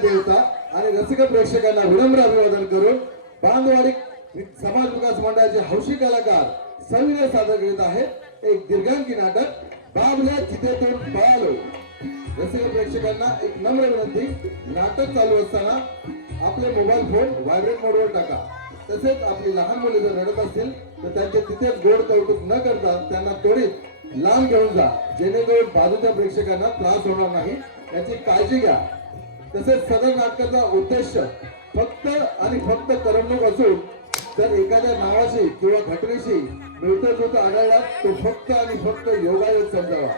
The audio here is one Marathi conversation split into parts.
देवता आणि रसिक प्रेक्षकांना विनम्र अभिवादन करून बांधवाडी समाज विकास मंडळाचे हौशी कलाकार सविनय सादर करीत आहेत एक दीर्घांकी नाटक बाबल्या चितेतून पळालो. रसिक प्रेक्षकांना एक नम्र विनंती, नाटक चालू असताना आपले मोबाईल फोन व्हायब्रेट मोडवर टाका. तसेच आपली लहान मुले जर रडत असतील तर त्यांचे तिथेच गोड कौतुक न करता त्यांना त्वरित लांब घेऊन जा, जेणेकरून बाजूच्या प्रेक्षकांना त्रास होणार नाही याची काळजी घ्या. तसेच सदर नाटकाचा उद्देश फक्त आणि फक्त करमणूक असून तर एखाद्या नावाशी किंवा घटनेशी मिळतं जुळतं आढळला तो फक्त आणि फक्त योगायोग समजावा.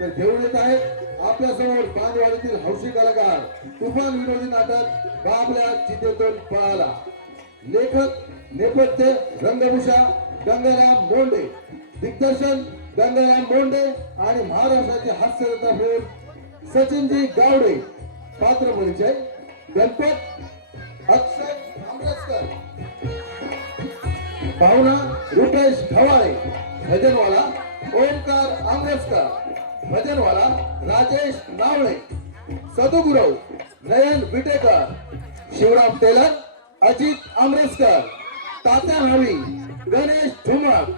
तर घेऊन येत आहेत आपल्या समोर बांधवाडीतील हौशी कलाकार तुफान विनोदी नाटक बाबल्या चितेतून पळाला. लेखक नेपथ्य रंगभूषा गंगाराम मोंडे, दिग्दर्शन गंगाराम मोंडे आणि महाराष्ट्राचे हास्यरत्न फेम सचिनजी गावडे. पात्र परिचय गणपत अक्षय आंबेडकर, भावना रुपेश ढवाळे, भजनवाला ओमकार आंबेडकर, भजनवाला राजेश नावळे, सदुगुरव नयन विटेकर, शिवराम टेलर अजित आमरेस्कर, तात्या नवी गणेश ठुमक,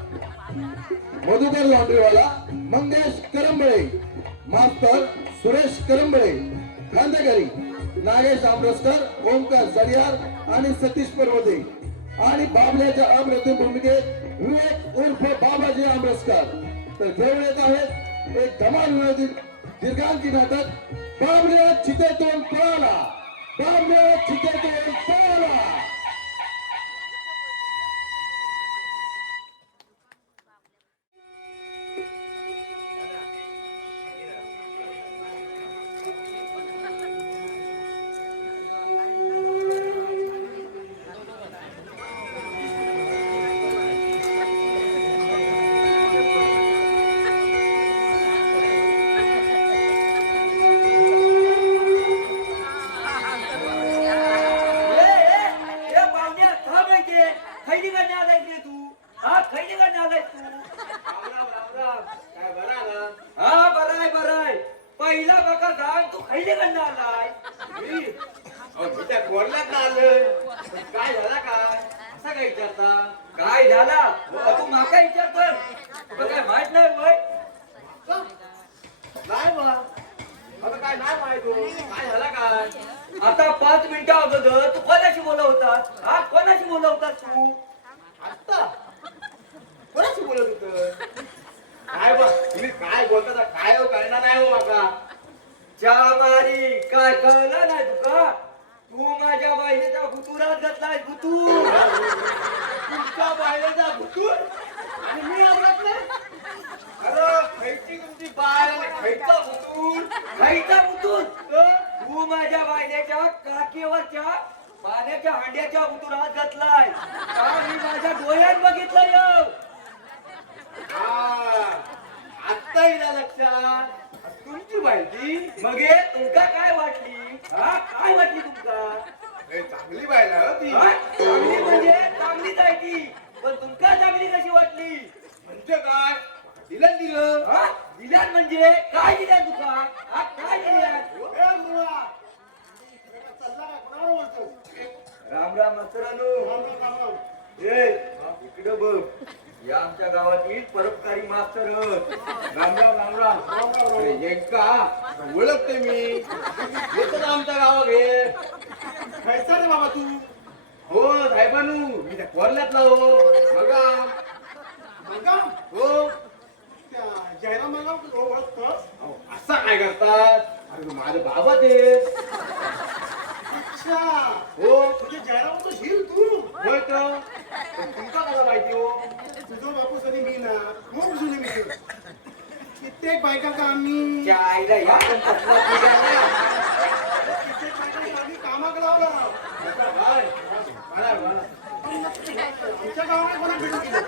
मधुकर लॉन्ड्रीवाला मंगेश करंबळे, मास्तर सुरेश करंबळे, खांदेकरी नागेश आमरेस्कर, ओमकार सडियार आणि सतीश पर्वते आणि बाबल्याच्या अप्रतिम भूमिकेत विवेक उर्फ बाबाजी आमरेस्कर. तर घेऊन येत आहेत एक धमाल विनोदी दीर्घांकी नाटक बाबल्या चितेतून पळाला. बाबल्या चितेतून पळाला. काय झाला तू माका विचारतोय? तुला काय माहित नाही वय? नाही बा, आता काय नाही माहिती काय झाला काय. आता 5 मिनिटं अगोदर तू कोणाशी बोलत होतास? हा कोणाशी बोलत होतास तू? आता कोणाशी बोलत होत? काय बा तुम्ही काय बोलता काय हो कळणार नाही हो माका. चामारी काय कळलं नाही तुका? तू माझ्या बाईच्या गुतुरात घातलाय गुतूर. तुमच्या बायलेचा भुतूर आणि मी आवडत नाही. अरे खैची तुमची बाय आणि खैचा भुतूर. खायचा गुतूर. तू माझ्या बायच्या काकीवरच्या पाण्याच्या हांड्याच्या गुतुरात घातलाय. का मी माझ्या डोळ्यात बघितलं य. आत्ता येईल लक्षात. तुमची बायची मग हे तुमका काय वाटली? हा काय वाटली तुमका? चांगली बायला हो ती. चांगली म्हणजे चांगलीच आहे ती, पण तुमका चांगली कशी वाटली? म्हणजे काय दिलं दिलं. हा दिल्यात म्हणजे काय दिल्यात तुका? हा काय दिल्यात? राम राम मास्तरांनो. ए इकडे बघ, या आमच्या गावातील परोपकारी मास्तर. राम राम राम राम. का ओळखते मी. येतो ना आमच्या गावाघे. खायचा रे बाबा तू. हो साहेबानू मी त्या कोरल्यातला हो. बघा हो जयराम ओळखतोस? असा काय करतात? अरे माझे बाबा ते. अच्छा, हो म्हणजे जयराम तो झील तू. होय तर तुमचा मला माहिती हो. तुझा बापू सरी मी ना खूप जुने मी कित्येक बायका का आम्ही त्या आईला या पण तसलाच निघाला. कित्येक बायका आम्ही कामाक लावला. काय मला मला आमच्या गावाला कोणा भेटू केलं?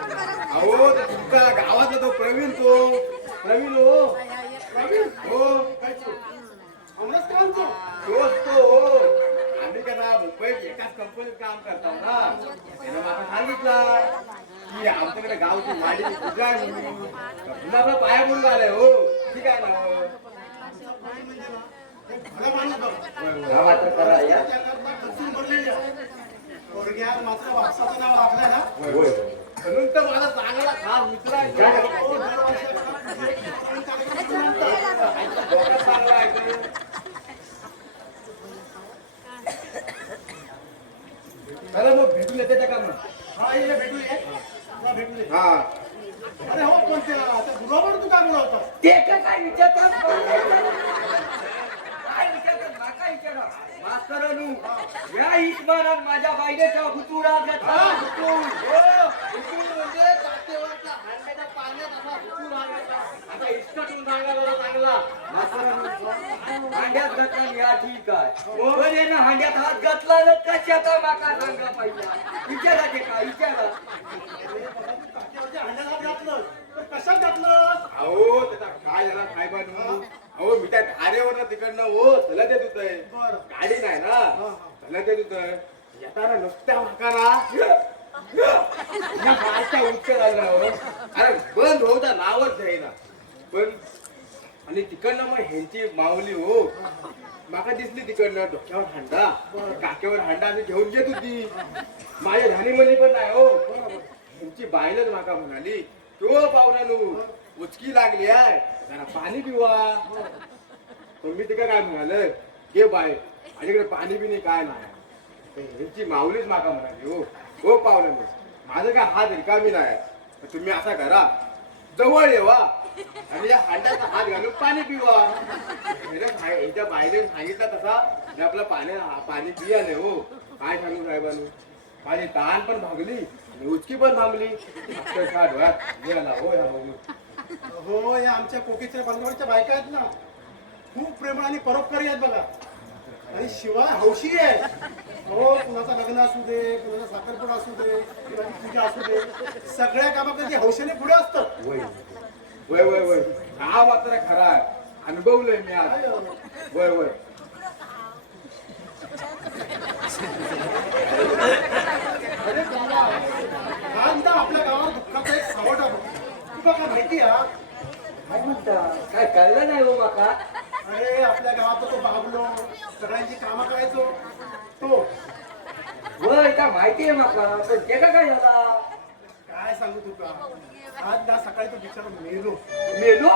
अहो ते तुमच्या गावातला तो प्रवीण प्रवीण हो. प्रवीण? हो काय तू? अमरसकरांचो? तोच तो हो. आम्ही का ना मुंबईत एकाच कंपनीत काम करतात ना. त्यानं मला सांगितलं की आमच्याकडे गावची माडीची पूजा आहे म्हणून. तुला आपला पाया पडून आलाय हो. ठीक आहे ना हो. खरं माणूस बघा. हा मात्र खरा या त्या करता खचून भरलेली आहे. पोरग्यात मात्र बापसाचं नाव लागलंय ना. म्हणून तर मला चांगला खास मित्र आहे. हो, दरवर्षी बघा, तुझे कार्यक्रम करून आणतात. डोक्यात चांगला आहे तो. चला मग भेटून येते त्या का मग? हा, ये भेटूया. हा, भेटूया. हा अरे हो, पण त्या गुरुवर तू काय बोलवतो? ते काय विचारतात काय विचारतात माका विचारा मास्तरानू या इस्मानात माझ्या बायडेच्या हुतुरा घेतला हुतूर म्हणजे काटेवरच्या हांड्याच्या पाण्यात असा हुतूर आला. आता इस्कटून सांगायला जरा चांगला. हांड्यात घातला या ठीक आहे पण यानं हांड्यात हात घातला ना कशाचा माका सांगा पाहिजे विचारा ते का विचारा काठीवरच्या हांड्याला घातलं. तर कशात घातलं? अहो त्याचा काय झाला साहेबांनो. अहो मी त्या धारेवर तिकडनं हो चला देत होतय. बरं. गाडी नाही ना चला देत होतय. येताना नुसत्या माकाना या मारच्या उच्च झाला हो. अरे बंद होता नावच जाईना. पण आणि तिकडनं मग ह्यांची माऊली हो माका दिसली तिकडनं डोक्यावर हांडा काक्यावर हांडा असं घेऊन येत होती. माझ्या ध्यानीमध्ये पण नाही हो. ह्यांची बाईलच माका म्हणाली तो पाहुण्यानू उचकी लागली आहे जरा पाणी पिवा. पण मी तिकडे काय म्हणाल घे बाय माझ्याकडे पाणी बिनी काय नाही. ह्यांची माऊलीच माका म्हणाली हो हो पाहुण्यानू माझं काय हात रिकामी नाही. तुम्ही असा करा जवळ येवा आणि या हांड्याचा हात घालून पाणी पिवा. ह्याच्या बाईने सांगितलं तसा मी आपलं पाणी पियाले हो. काय सांगू साहेबांनी माझी ताण पण भागली आणि उचकी पण थांबली. अक्षरशः डोळ्यात गेला हो ह्या बघून. हो, या आमच्या कोकीच्या बंदवडच्या बायका आहेत ना, खूप प्रेमळ आणि परोपकारी आहेत बघा. आणि शिवाय हौशी आहे. हो, कुणाचं लग्न असू दे, कुणाचा साखरपुडा असू दे, कुणाची पूजा असू दे, सगळ्या कामात ते हौशेने पुढे असतात. वय वय वय वय हा मात्र खरा आहे. अनुभवलंय मी आज. वय वय अरे बाबा, हा एकदा आपल्या गावात दुःखाचा एक सावट आहे. तुला काय माहिती आहे? काय म्हणता काय कळलं नाही हो माका अरे आपल्या गावात तो बाबलो सगळ्यांची कामं करायचो तो. वय का माहिती आहे माका पण ते का काय झाला काय सांगू तुका, आज ना सकाळी तो बिचारा मेलो. मेलो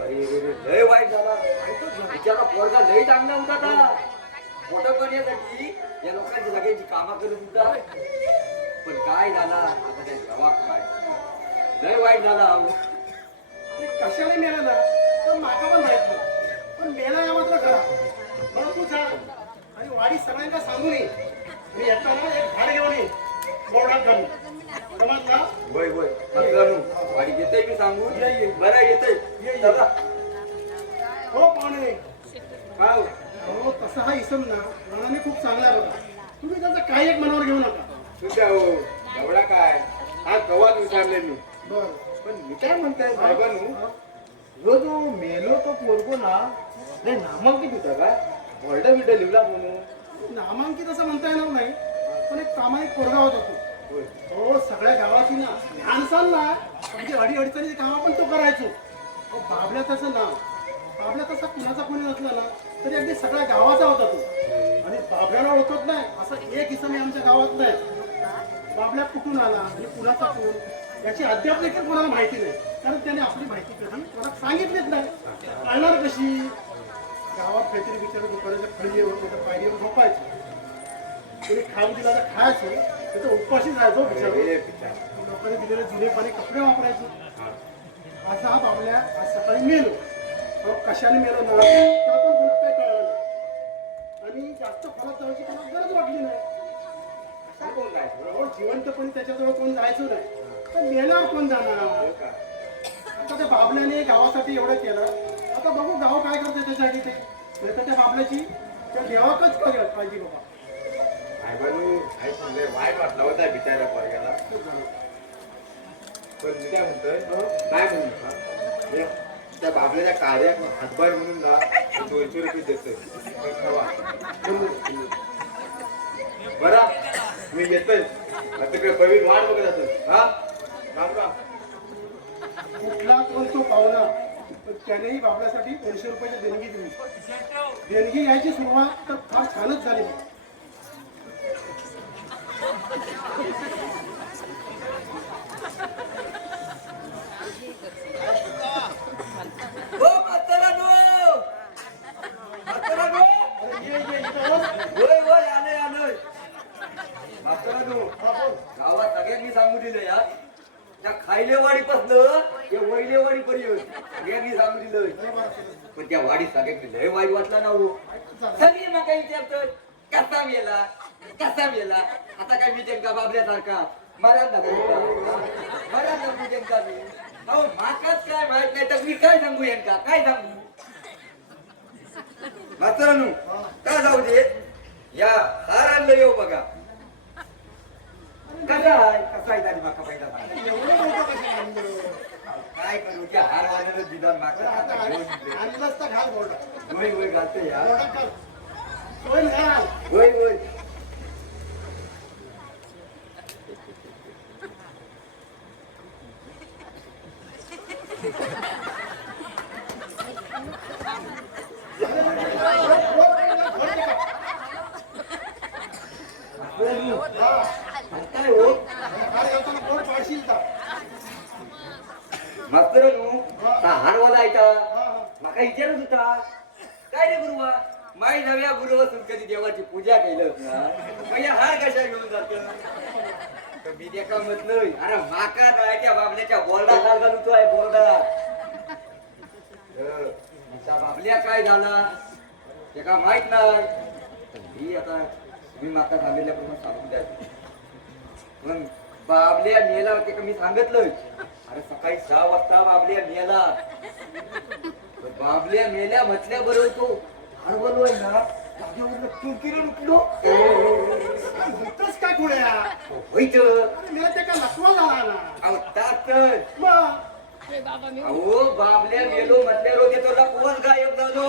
अरे रे रे, लय वाईट झाला बिचारा पोरगा लय चांगला होता का मोठं करण्यासाठी या लोकांची सगळ्यांची कामं करत होता. पण काय झाला आता त्या जवाब काय लय वाईट झाला अहो. ते कशाने मेला ना तर माका पण माहित नाही, पण मेला या मात्र खरा. मग तू जा आणि वाडी सगळ्यांना सांगून ये. मी येताना एक झाड घेऊन ये बोर्डात घालून. समजला? वय वय मित्रांनो वाडी येतंय मी सांगू बरं येतंय चला हो पाहुणे. काय हो, तसा हा इसम ना मनाने खूप चांगला आहे बघा. तुम्ही त्याचा काही एक मनावर घेऊ नका. तुझ्या हो एवढा काय हा गवात विचारले मी. बरं. पण मी काय म्हणताय साहेबांनो जो जो मेलो तो पोरगो ना लय नामांकित होता का वर्ड बिड लिवला म्हणून. नामांकित असं म्हणता येणार नाही, पण एक प्रामाणिक पोरगा होता तो. हो, सगळ्या गावाची ना ध्यानसान ना म्हणजे अडीअडचणीची कामं पण तो करायचो. हो, बाबल्या तसं नाव बाबल्या तसा कुणाचा कोणी नसला ना तरी अगदी सगळ्या गावाचा होता तो. आणि बाबल्याला ओळखत नाही असं एक इसम आमच्या गावात नाही. बाबल्या कुठून आला आणि कुणाचा कोण याची अद्याप देखील कोणाला माहिती नाही, कारण त्याने आपली माहिती कधी कोणाला सांगितलीच नाही. कळणार कशी? गावात काहीतरी विचार दुकानाच्या खळीवर त्याच्या पायरीवर झोपायचं. कोणी खाऊ दिला तर खायचं, त्याचं उपाशी जायचो बिचार. लोकांनी दिलेले जुने पाणी कपडे वापरायचे. असा हा बाबल्या आज सकाळी मेलो. अहो, कशाने मेलो ना तर आपण कोणाला काही कळलं नाही. आणि जास्त फळत जायची कोणाला गरज वाटली नाही. कोण जायचं? अहो, जिवंतपणी त्याच्याजवळ कोण जायचं नाही, तर मेल्यावर कोण जाणार? आता त्या बाबल्याने गावासाठी एवढं केलं, आता बघू गाव काय करते त्याच्यासाठी. ते नाही तर त्या बाबल्याची त्या देवाकच काळजी बाबा. साहेबांनो काय सांगले वाईट वाटला होता बिचाऱ्या पोरग्याला. पण मी काय म्हणतोय नाही म्हणू नका. हे त्या बाबल्याच्या कार्यात हातभार म्हणून ना 200 रुपये देतोय. बरं मी येतोय तिकडे पवीन वाट बघत असेल. हा राम राम. कुठला कोण तो पाहुणा पण त्यानेही बाबल्यासाठी 200 रुपयाची देणगी दिली. देणगी घ्यायची सुरुवात तर फार छानच झाली. हो म्हातारानो! म्हातारानो! होय होय आलोय आलोय. म्हातारानो, गावात सगळ्यांनी सांगू दिलं या त्या खायलेवाडीपासनं त्या वैलेवाडी पर्यंत सगळ्यांनी सांगू दिलं. पण त्या वाडी सगळ्यांनी लय वाईट वाटला ना हो. सगळी मका विचारतोय कसा मेला कसा मेला. आता काय मी त्यांका बाबल्यासारखा मराठा मराठा मी त्यांका मी अहो माकाच काय माहित नाही तर मी काय सांगू यांका काय सांगू. म्हातारानो का जाऊ दे या हारांना येऊ बघा. कसा आहे दादी माका पहिला काय करू त्या हार वाल्यानं दिला माका आणलाच तर घाल बोर्डा. होय होय घालते या होय घाल. होय होय. काय हो मास्तरानू हारवाला ऐका माका विचारत होता काय रे गुरुवा माई नव्या गुरु बसून कधी देवाची पूजा केलं का हार कशा घेऊन जात मी त्याका म्हटलं अरे माका नाही त्या बाबल्याच्या बोर्डा सारखा लुतो आहे बोर्डा. त्या बाबल्या काय झाला ते का माहित नाही. ही आता मी माका सांगितल्याप्रमाणे सांगून द्या. पण बाबल्या मेला ते का मी सांगितलं अरे सकाळी 6 वाजता बाबल्या मेला. बाबल्या मेल्या म्हटल्या बरोबर तो हरवलोय ना जागेवर तुरकीने लुटलो. होतच काय खुळ्या. होईच अरे मला ते का लकवा झाला ना. अहो ताकद मग अहो बाबल्या मेलो म्हटल्यावर ते तो लकवाच गायब झालो.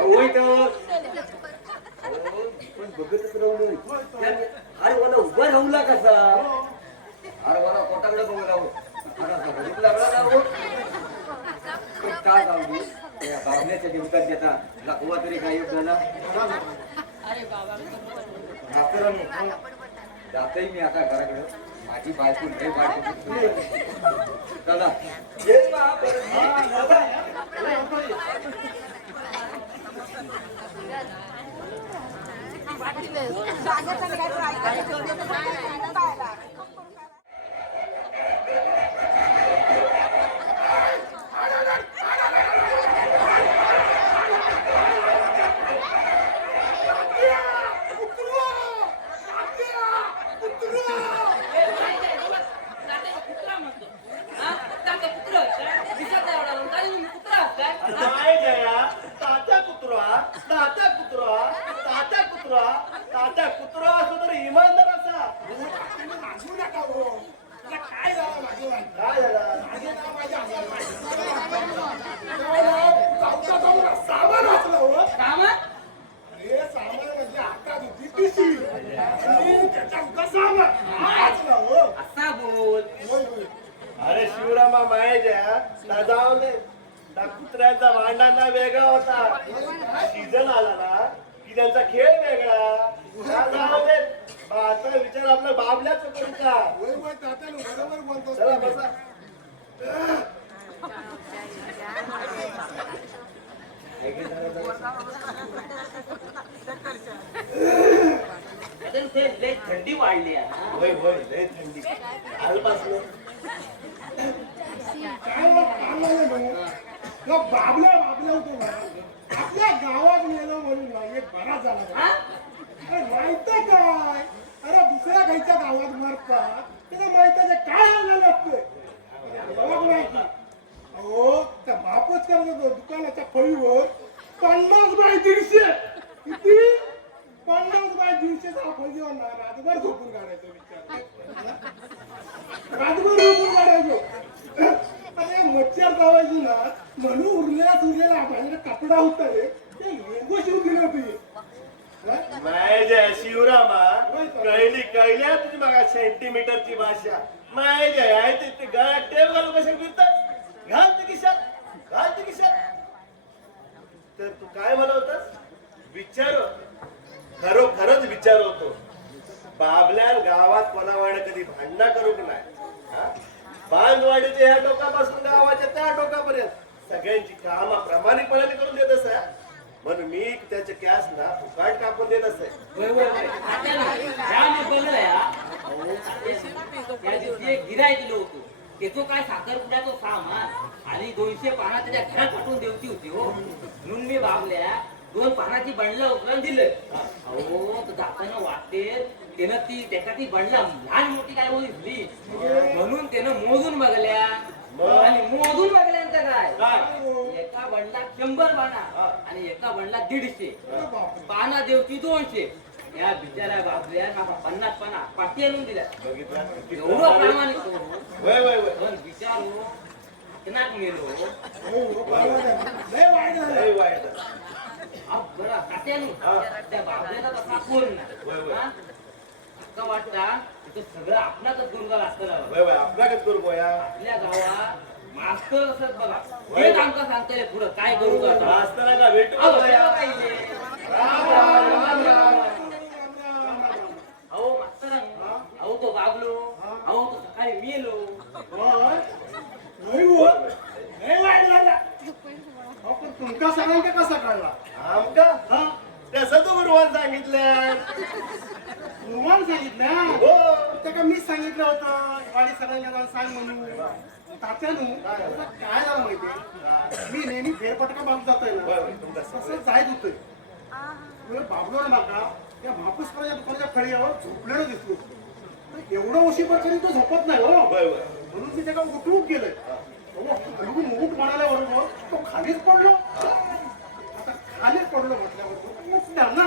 होईत पण बघतच राहलोय हरवाला उभा राहूला कसा. हरवाला कोटाकडे बघू राहू लागला राहू काय सांगू त्या बाबल्याच्या दिवसात देता लकवा तरी गायब झाला. जातोय मी आता घराकडे माझी बायको लय वाट चला जय काय जया तात्या कुत्रा असो तर इमानदार असा. मागू नका हो. तुला काय झालं माझे काय झालं माझे नाव माझ्या सामान वाचलं हो. अरे सामान म्हणजे हातात होती पिशवी आणि त्याच्या उगा सामान वाचलं हो. असा बोल. होय, होय. अरे शिवरामा मायेच्या दादावले त्या कुत्र्यांचा भांडणा वेगळा होता. सीझन आला ना की त्यांचा खेळ वेगळा. दादावले आता विचार आपल्या बाबल्याच करू का. होय, होय, तात्यानं बरोबर बोलतो. चला बसा. थंडी वाढली होय होय लय थंडी आजपासून. काय मग काम झालं ना? तो बाबल्या होतो ना आपल्या गावात गेलो म्हणून ना एक बरा झाला बा. अरे माहिती काय अरे दुसऱ्या खायच्या गावात मारतात त्याला माहिती काय झालं असतोय गावात माहिती. अहो त्या बापच करत होतो दुकानाच्या फळीवर 50 बाय 150 किती 50 बाय 150चा फळ घेऊन ना रातभर झोपून काढायचो विचार. रातभर झोपून काढायचो. अरे मच्छर चावायची ना म्हणून उरलेला माझ्याकडे कपडा होता रे ते लोगो शिव दिले होते. मायजा शिवरामा कळल्या तुझी बघा सेंटीमीटरची भाषा. मायजा आहे ते गळ्यात टेप घालू कशा फिरतात घाल ते खिशात. घाल ती खिशात. तर तू काय म्हणवतस? विचार खरोखरच विचार होतो. बाबल्या गावात कोणावाडे कधी भांडणा करूक नाही हा? बांधवाडीच्या ह्या टोकापासून गावाच्या त्या टोकापर्यंत सगळ्यांची कामा प्रामाणिकपणाने करून देत असे. म्हणून मी त्याचे कॅस ना फुकाट कापून देत असे. गिराय दिलं होतं त्याचं काय साखरपुड्याचं सामान आणि 200 पाना त्याच्या घरात पाठवून देवची होती हो. म्हणून मी बाबल्या 2 पानाची बंडलं उकरून दिलं. अहो तर जाताना वाटते त्यानं त्याच्या ती बंडला लहान मोठी काय दिसली म्हणून त्यानं मोजून बघल्या आणि मोजून बघल्यानंतर काय एका बंडला 100 पाना आणि एका बंडला 150 पाना देवची 200. या बिचारा बाबल्या 50 पाना पाठी आणून दिल्या. एवढं प्रामाणिक पण विचारू नाक मेलो. लय वाईट झालं. बरं काट्यानु त्या बाबल्याला तसा कोण नाही का वाटता तिथं सगळं आपणाच गुरुगाल असतं. आपल्याकडे करू गोया. आपल्या गावात मास्तर असत बघा हे आमका सांगताय पुढं काय करू मास्तरांना भेटू गोया. अहो मास्तर अहो तो बागलो अहो तो सकाळी मेलो. नाही हो, लय वाईट झाला. अहो, पण तुमका सगळ्यांका कसा कळला? आमका हा? कसं तू गुरुवार सांगितलं? गुरुवार सांगितलं हो. ते का मीच सांगितलं होतं वाडी सगळ्यांना जाऊन सांग म्हणून. तात्यानु आता काय झालं माहितीये मी नेहमी फेरपटका बांधून जातोय ना तसं जायत होतोय. बाबलो ना नका त्या महापुष्कराच्या दुकानाच्या फळीवर झोपलेलं दिसलो. तर एवढं उशीर तरी तो झोपत नाही हो. म्हणून मी त्याला उठवून गेलोय. हलवून उठ म्हणाल्याबरोबर तो खालीच पडलो. आता खालीच पडलो म्हटल्याबरोबर उठणार ना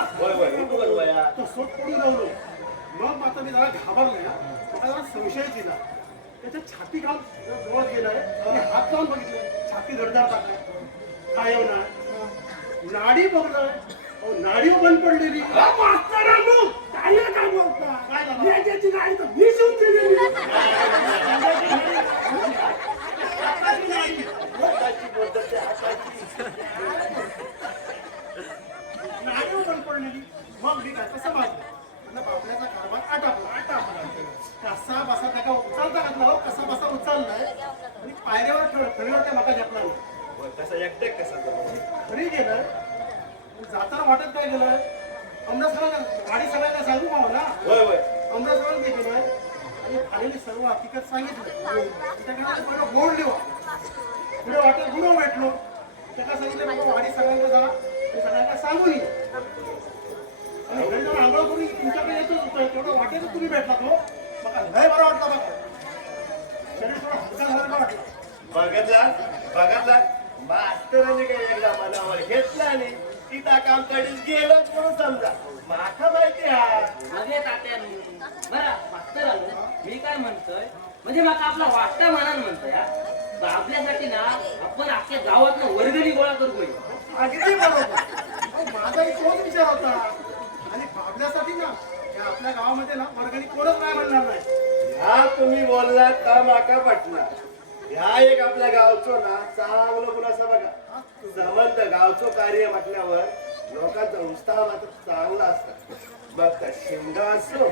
तो सोट पडून राहिलो. मग आता मी जरा घाबरलोय ना मला जरा संशय दिला. त्याच्या छाती घाल जवळ गेलाय आणि हात लावून बघितलं छाती जडदार टाकलाय काय नाही नाडी बघलोय नाडी बंद पडलेली. काय नाडी तर मी शिवून दिलेली. नाडी बंद पडलेली. मग मी काय कसं माझं बापल्याचा कारभार आटापला कसा बसा त्याला उचलता घातला हो कसा बसा उचललाय आणि पायऱ्यावर ठेवलं खरीवर त्या मका झपला कसा एकटे कसा घरी गेलं जाताना वाटत काय गेलं अमृतसराला गाडी सगळ्यांना सांगू का मला अमृतसराला मी गेलोय आणि आलेली सर्व हकीकत सांगितलं. त्याच्याकडे पहिलं बोर्ड लिहा पुढे वाटत गुरु भेटलो त्याला सांगितलं बाबा वाडी सगळ्यांना जा ते सगळ्यांना सांगून ये आणि घरी जाऊन आंघोळ करून तुमच्याकडे येतच होतं तेवढं वाटेल तुम्ही भेटला तो मला लय बरा वाटला बघा. शरीर थोडं हलका झालं वाटलं. बघितला मास्तरांनी काही एकदा मनावर घेतला आणि तिथं कामकडेच गेलं म्हणून समजा माथा माहिती हा मध्ये तात्यानु बरं मास्तर मी काय म्हणतोय म्हणजे मला आपला वाटता मानान म्हणतोय आपल्यासाठी ना आपण अख्ख्या गावात वर्गणी गोळा करू पाहिजे. अगदी बरोबर. माझाही तोच विचार होता आणि बाबल्यासाठी ना या आपल्या गावामध्ये ना वर्गणी कोणच काय म्हणणार नाही. हा तुम्ही बोललात का माका पटला. ह्या एक आपल्या गावचो ना चांगलं पण असं बघा संबंध गावचो कार्य म्हटल्यावर लोकांचा उत्साह मात्र चांगला असतात. मग त्या शिमगा असो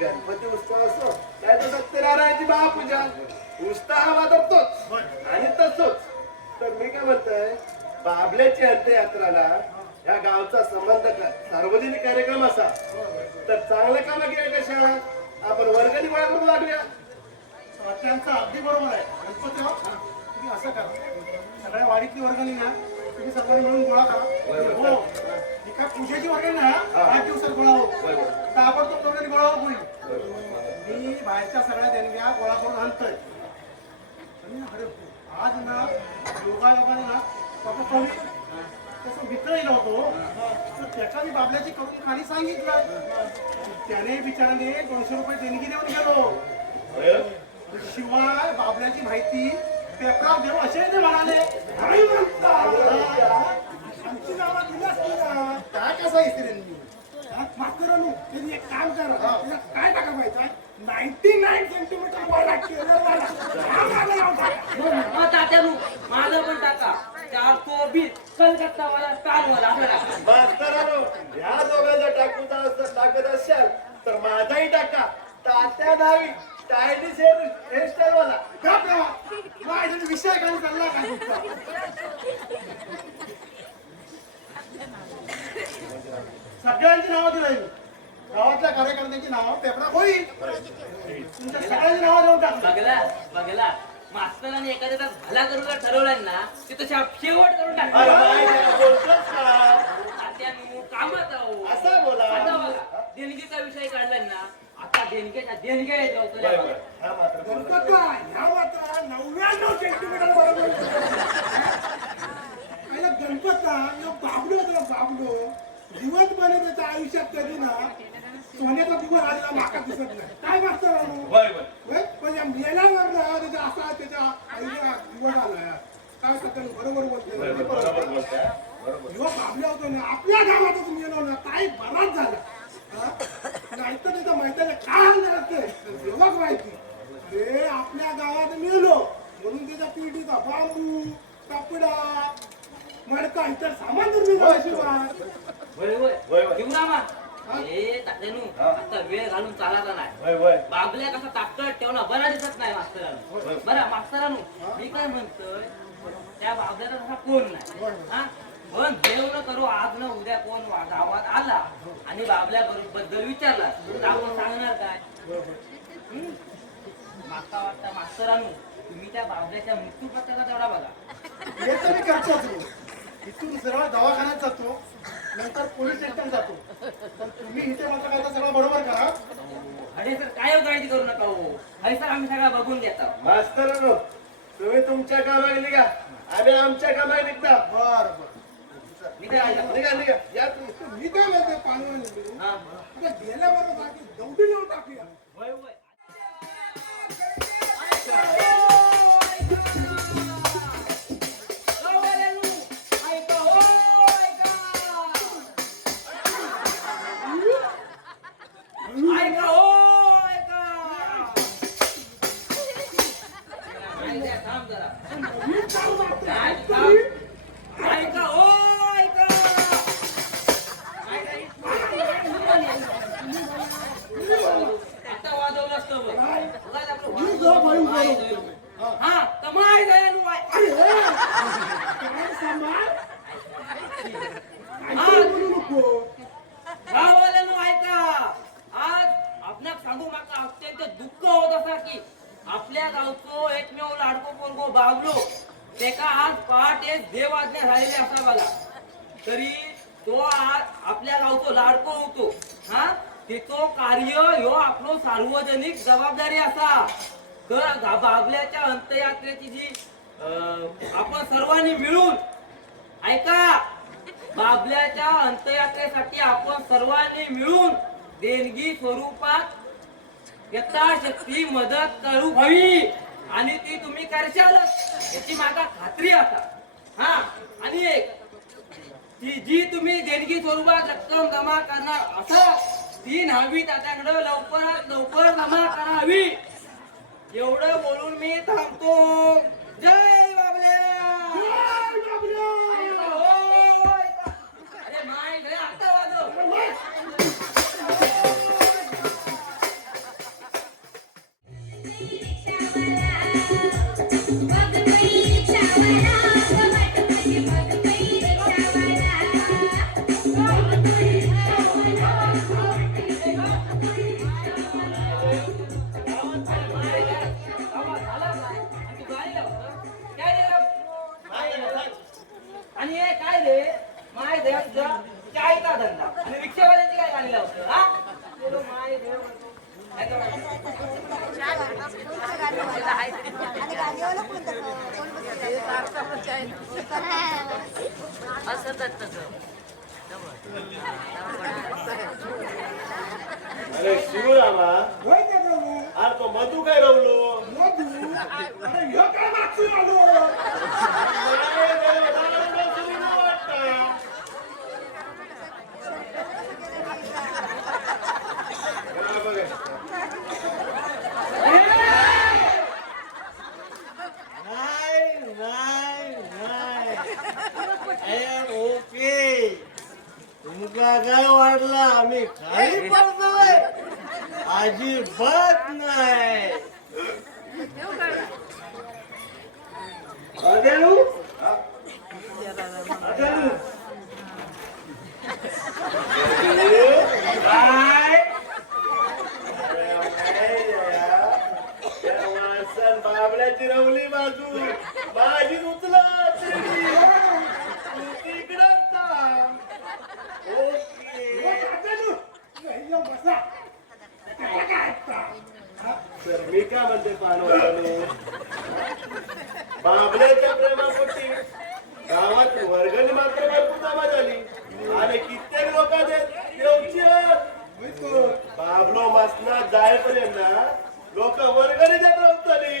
गणपती उत्सव असो काय तर सत्यनारायणची महापूजा उत्साह मात्र तोच आणि तसोच. तर मी काय म्हणतोय बाबल्याची अंत्ययात्रा ना ह्या गावचा संबंध सार्वजनिक कार्यक्रम असा तर चांगलं काम केलं कशा आपण वर्गणी गोळा करून लागूया. त्यांचं अगदी बरोबर आहे. गणपतीराव तुम्ही असं करा सगळ्या वाडीतली वर्गणी ना तुम्ही सर्वांनी मिळून गोळा करा. हो एका पूजेची वर्गणी ना 8 दिवसात गोळा हो तर आपण तो वर्गणी गोळा होईल. मी बाहेरच्या सगळ्या देणग्या गोळा करून आणतोय आणि अरे आज ना योगायोगाने ना बाबा कमी तसं मित्र येलो होतो तर त्याच्या मी बाबल्याची करून खाली सांगितलं. त्याने बिचाराने 200 रुपये देणगी देऊन गेलो. शिवाय बाबल्याची माहिती पेपरात देऊ असे ते म्हणाले. आमची गावात दिली असती ना काय कसं इस्त्रींनी मास्तरांनो त्यांनी एक काम करा त्याला काय टाका माहिती आहे 99 सेंटीमीटर वाला केलं तात्यानु माझं पण टाका कबीर कलकत्तावाला स्टारवाला असं टाका. मास्तरांनो, ह्या दोघांचा टाकत असाल तर माझाही टाका. तात्या नावी स्टायलिश हेअरस्टाईल वाला. का तेव्हा? माझ्या विषय काय चालला काय तुमचा? सगळ्यांची नावं दिली मी. गावातल्या कार्यकर्त्यांची नावं पेपरात होईल. तुमच्या सगळ्यांची नावं देऊन टाकली. बघला मास्तराने एखाद्याचा भला करून ठरवलं ना ते तो शेवट करून अरे टाकला. बाई, काय बोलतोस का? तात्यानु कामात आहो. असं बोला. आता बघा, देणगीचा विषय काढला ना आता देणग्या येत बाई, बाई, हा मात्र बरोबर. गणपता, ह्या मात्र 99 सेंटीमीटर बरोबर. पहिला गणपता या बाबडो होता बाबडो. दिवसभर त्याच्या आयुष्यात कधी ना सोन्याचा दिवस आलेला माका दिसत नाही. काय मागतो बाई, बाई. पण या मेल्यावर ना त्याच्या असा त्याच्या आईला दिवस आला. काय सगळं बरोबर बाई, बोलते. बाई, बरोबर बोलताय. बरोबर. दिवस बाबल्या होतो ना आपल्या गावातच मेलो ना काय बराच झाला. नाहीतर त्याचं मैदान काय हाल झालं देवाच माहिती. अरे आपल्या गावात मेलो म्हणून त्याच्या पिढीचा बांबू कपडा मडका इतर सामान शिवाय बाई, बाई. शिवरामा ए तात्यानु आता वेळ घालून चालायचा नाही. बाई, बाई. बाबल्या कसा ताकद ठेवला बरा दिसत नाही मास्तरांनो. बरं मास्तरांनो मी काय म्हणतोय त्या बाबल्याचा तसा कोण नाही हा पण देव न करू आज न उद्या कोण गावात आला आणि बाबल्या बद्दल विचारला तर आपण सांगणार काय? मागता वाटता मास्तरांनो तुम्ही त्या बाबल्याच्या मृत्यू पत्त्याचा तेवढा बघा. हे तर मी करतोच रे. इथून सरळ दवाखान्यात जातो नंतर पोलीस स्टेशन जातो. पण तुम्ही इथे मात्र काय सगळं बरोबर करा. अरे सर काय काळजी करू नका हो. अरे सर आम्ही सगळा बघून घेतो. मास्तरांनो, तुम्ही तुमच्या कामाला निघा. आम्ही आमच्या कामाला निघता. बर बर. मी काय ऐकलं? निघा, निघा. या तुम्ही. मी काय म्हणते पाणी हा. गेल्यावर बाकी दौडी नेऊन टाकूया. होय होय. ऐका हो ऐका. थांब जरा. ऐका हो ऐका. आता वाजवलं असतं बघ. उगाच आपलं वाजवलं. हा कमाई दयानु गाववाल्यांनो ऐका. आज आपणाक सांगू माका अत्यंत दुःख होत असा की आपल्या गावचो एकमेव लाडको पोरगो बाबलो तेका आज पहाटे देव आज्ञा झालेली असा बघा. तरी तो आज आपल्या गावचो लाडको होतो. हा तेचो कार्य ह्यो आपलो सार्वजनिक जबाबदारी असा. तर बाबल्याच्या अंत्ययात्रेची जी आपण सर्वांनी मिळून ऐका बाबल्याच्या अंत्ययात्रेसाठी आपण सर्वांनी मिळून देणगी स्वरूपात यथाशक्ती मदत करू हवी आणि ती तुम्ही करशालच याची माझा खात्री असा. हा आणि एक जी तुम्ही देणगी स्वरूपात रक्कम जमा करणार असं ती न्हावी त्याच्याकडे लवकरात लवकर जमा करावी. एवढं बोलून मी थांबतो. जय बाबल्या. अरे माय घरी आता वाजव. आणि हे काय रे माय देव तुझा चायचा धंदा आणि रिक्षावाल्यांची काय गाडी लावतो हा बोलो माय देव अरे शिवरामा, होय का प्रभू? अरे तो मधू काय रवलो? मधू? अरे ह्यो काय मागतोय आलो? नाही रे, दारू सुरू न वाटता. हा, बघा. नाही, नाही, नाही. अजिबात नाही अदेनू अदेनू काय बाबल्याची रवली बाजू माझी उचलत तिकडं थांब. ओके बसा काय तर मी काय म्हणते पानवाल्याने बाबल्याच्या प्रेमापोटी गावात वर्गणी मात्र भरपूर जमा झाली आणि कित्येक लोक बाबलो मासना जायपर्यंत लोक वर्गणी देत राहतली.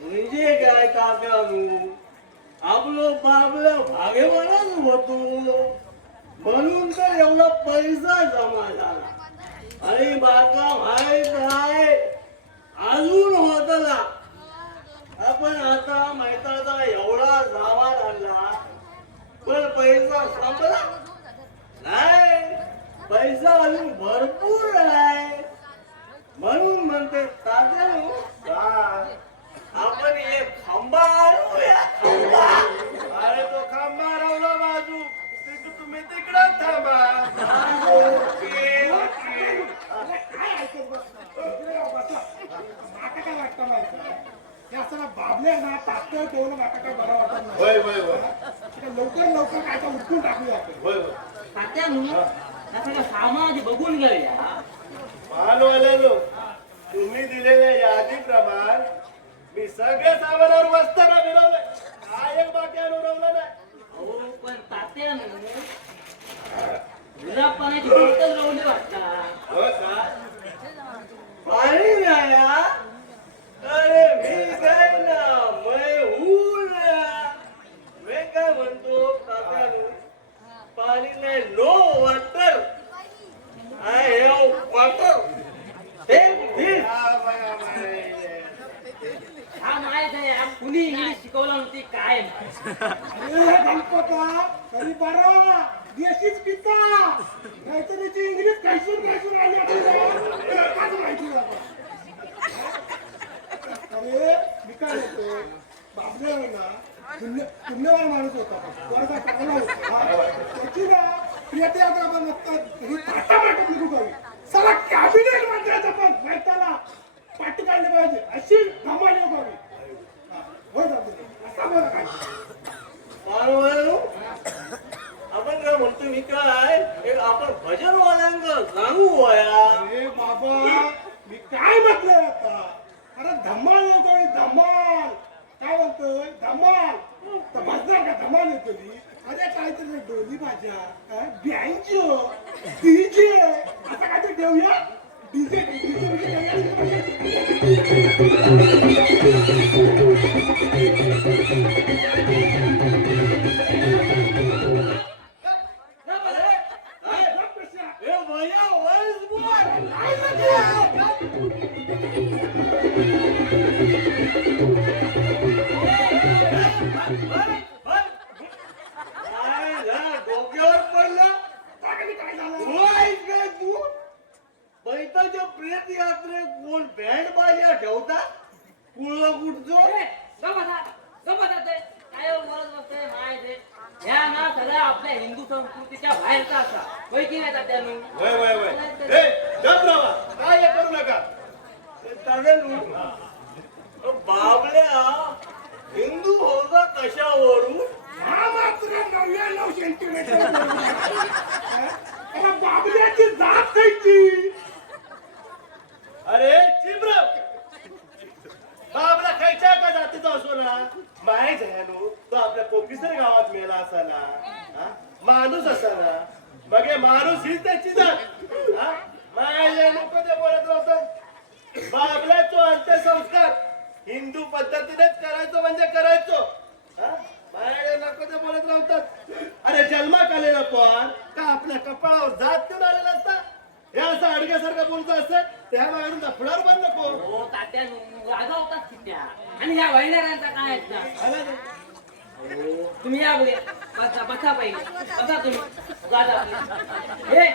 म्हणजे काय काकानू आपलं बाबलं भागेवानाच होतो म्हणून तर एवढा पैसा जमा झाला आणि बाका माहित आहे अजून होतला आपण आता माहिताचा एवढा जावा आणला पण पैसा संपला नाही पैसा अजून भरपूर आहे म्हणून म्हणते तात्यानू आपण एक खांबा आणूया खांबा. अरे तो खांबा रावला बाजू तुम्ही तिकडं थांबा. Okay, okay. काय वाटतं माहिती हे असं ना बाबले ना तात्या ठेवलं माका काय बरं वाटत नाही. होय होय होय लवकर लवकर काय तर उठून टाकूया आपण. होय होय तात्यानू सगळं सामान आधी बघून घेऊया. मालवाल्यानो तुम्ही दिलेल्या यादीप्रमाणे मी सगळ्या सामानावर वस्ताना फिरवलंय. काय एक बाकी अनुरवलं नाही. अहो पण तात्यानू गुलाब पाण्याची बॉटल लावली वाटतात. हो का? पाणी नाही हा? अरे मी काय ना मैं हूं ना. मी काय म्हणतो काकानू पाणी नाही no water I have water take this. हा माहित आहे हा कुणी इंग्लिश शिकवलं नव्हती काय अरे गणपता तरी बरं देशीच पिता नाहीतर याची इंग्लिश कैसून कैसून आली आपल्याला माहिती बाबा. अरे मी काय म्हणतो बाबल्या ना पुण्यवान माणूस होता वर्गात चांगला होता. त्याची ना प्रियते आता आपण नसतात ही टाटा पाठक निघू पाहिजे सगळा कॅबिनेट मंत्र्याचा पण माहिताला पाठी काढली पाहिजे अशी धमाल येऊ पाहिजे. होय असा बरं काय पानवाल्यानो आपण काय म्हणतो मी काय एक आपण भजनवाल्यांना सांगू वया. अरे बाबा मी काय म्हटलंय आता अरे धमाल येऊ पाहिजे धमाल काय म्हणतोय धमाल तर बसणार का धमाल येतो अरे काहीतरी डोली भाज्या ब्यांजो डीजे असं काहीतरी देऊया. डीजे ए भैया वन्स डोक्यावर पडला काय तू बैताच्या प्रेत यात्रे कोण बँड बाजा ठेवता कुळला कुठचो काय बोलत बसतोय माहित आहे ह्या ना सगळ्या आपल्या हिंदू संस्कृतीच्या बाहेरचा असा होय की नाही तात्यानू. होय होय होय ए गप राहा काय हे करू नका. बाबल्या हिंदू होता कशावरून हा मात्र 99 सेंटीमीटर बाबल्याची जात खायची. अरे चिब्र बाबला खायच्या का जातीचा असो ना माहीत आहे नो तो आपल्या कोकीसर गावात मेला असाला हा? माणूस असाला मग हे माणूस हीच त्याची जात हा? माझ्या लोक ते बोलत राहतात बाबल्याचो अंत्यसंस्कार हिंदू पद्धतीनेच करायचो म्हणजे करायचो हा? माझ्या लोक ते बोलत राहतात अरे जन्माक आलेला पण का आपल्या कपाळावर जात घेऊन आलेला असता हे असं अडग्यासारखं बोलतो असतं त्या मागून दफडावर बंद नको. हो तात्यानू रागावतात कित्या आणि ह्या वैनाऱ्यांचा काय आहेत ना. हो, तुम्ही या बघा बसा बसा पहिले बसा तुम्ही गादा. हे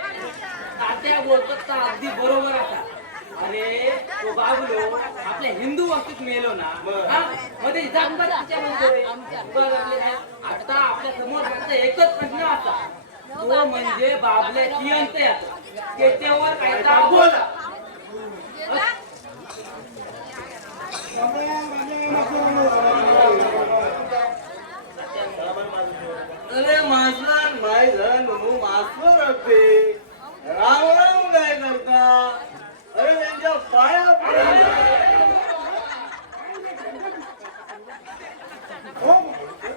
तात्या बोलतात तर अगदी बरोबर आता. अरे तो बाबलो आपल्या हिंदू वस्तीत मेलो ना, हा? मध्ये जागभर तिच्या म्हणतोय. बरं, आपले काय? आता आपल्या समोर फक्त एकच प्रश्न असा, तो म्हणजे बाबल्याची अंत याचा. त्याच्यावर काय दाखवला. अरे मास्तर माय धनु मास्तर असते राम काय करता. अरे त्यांच्या पाया हो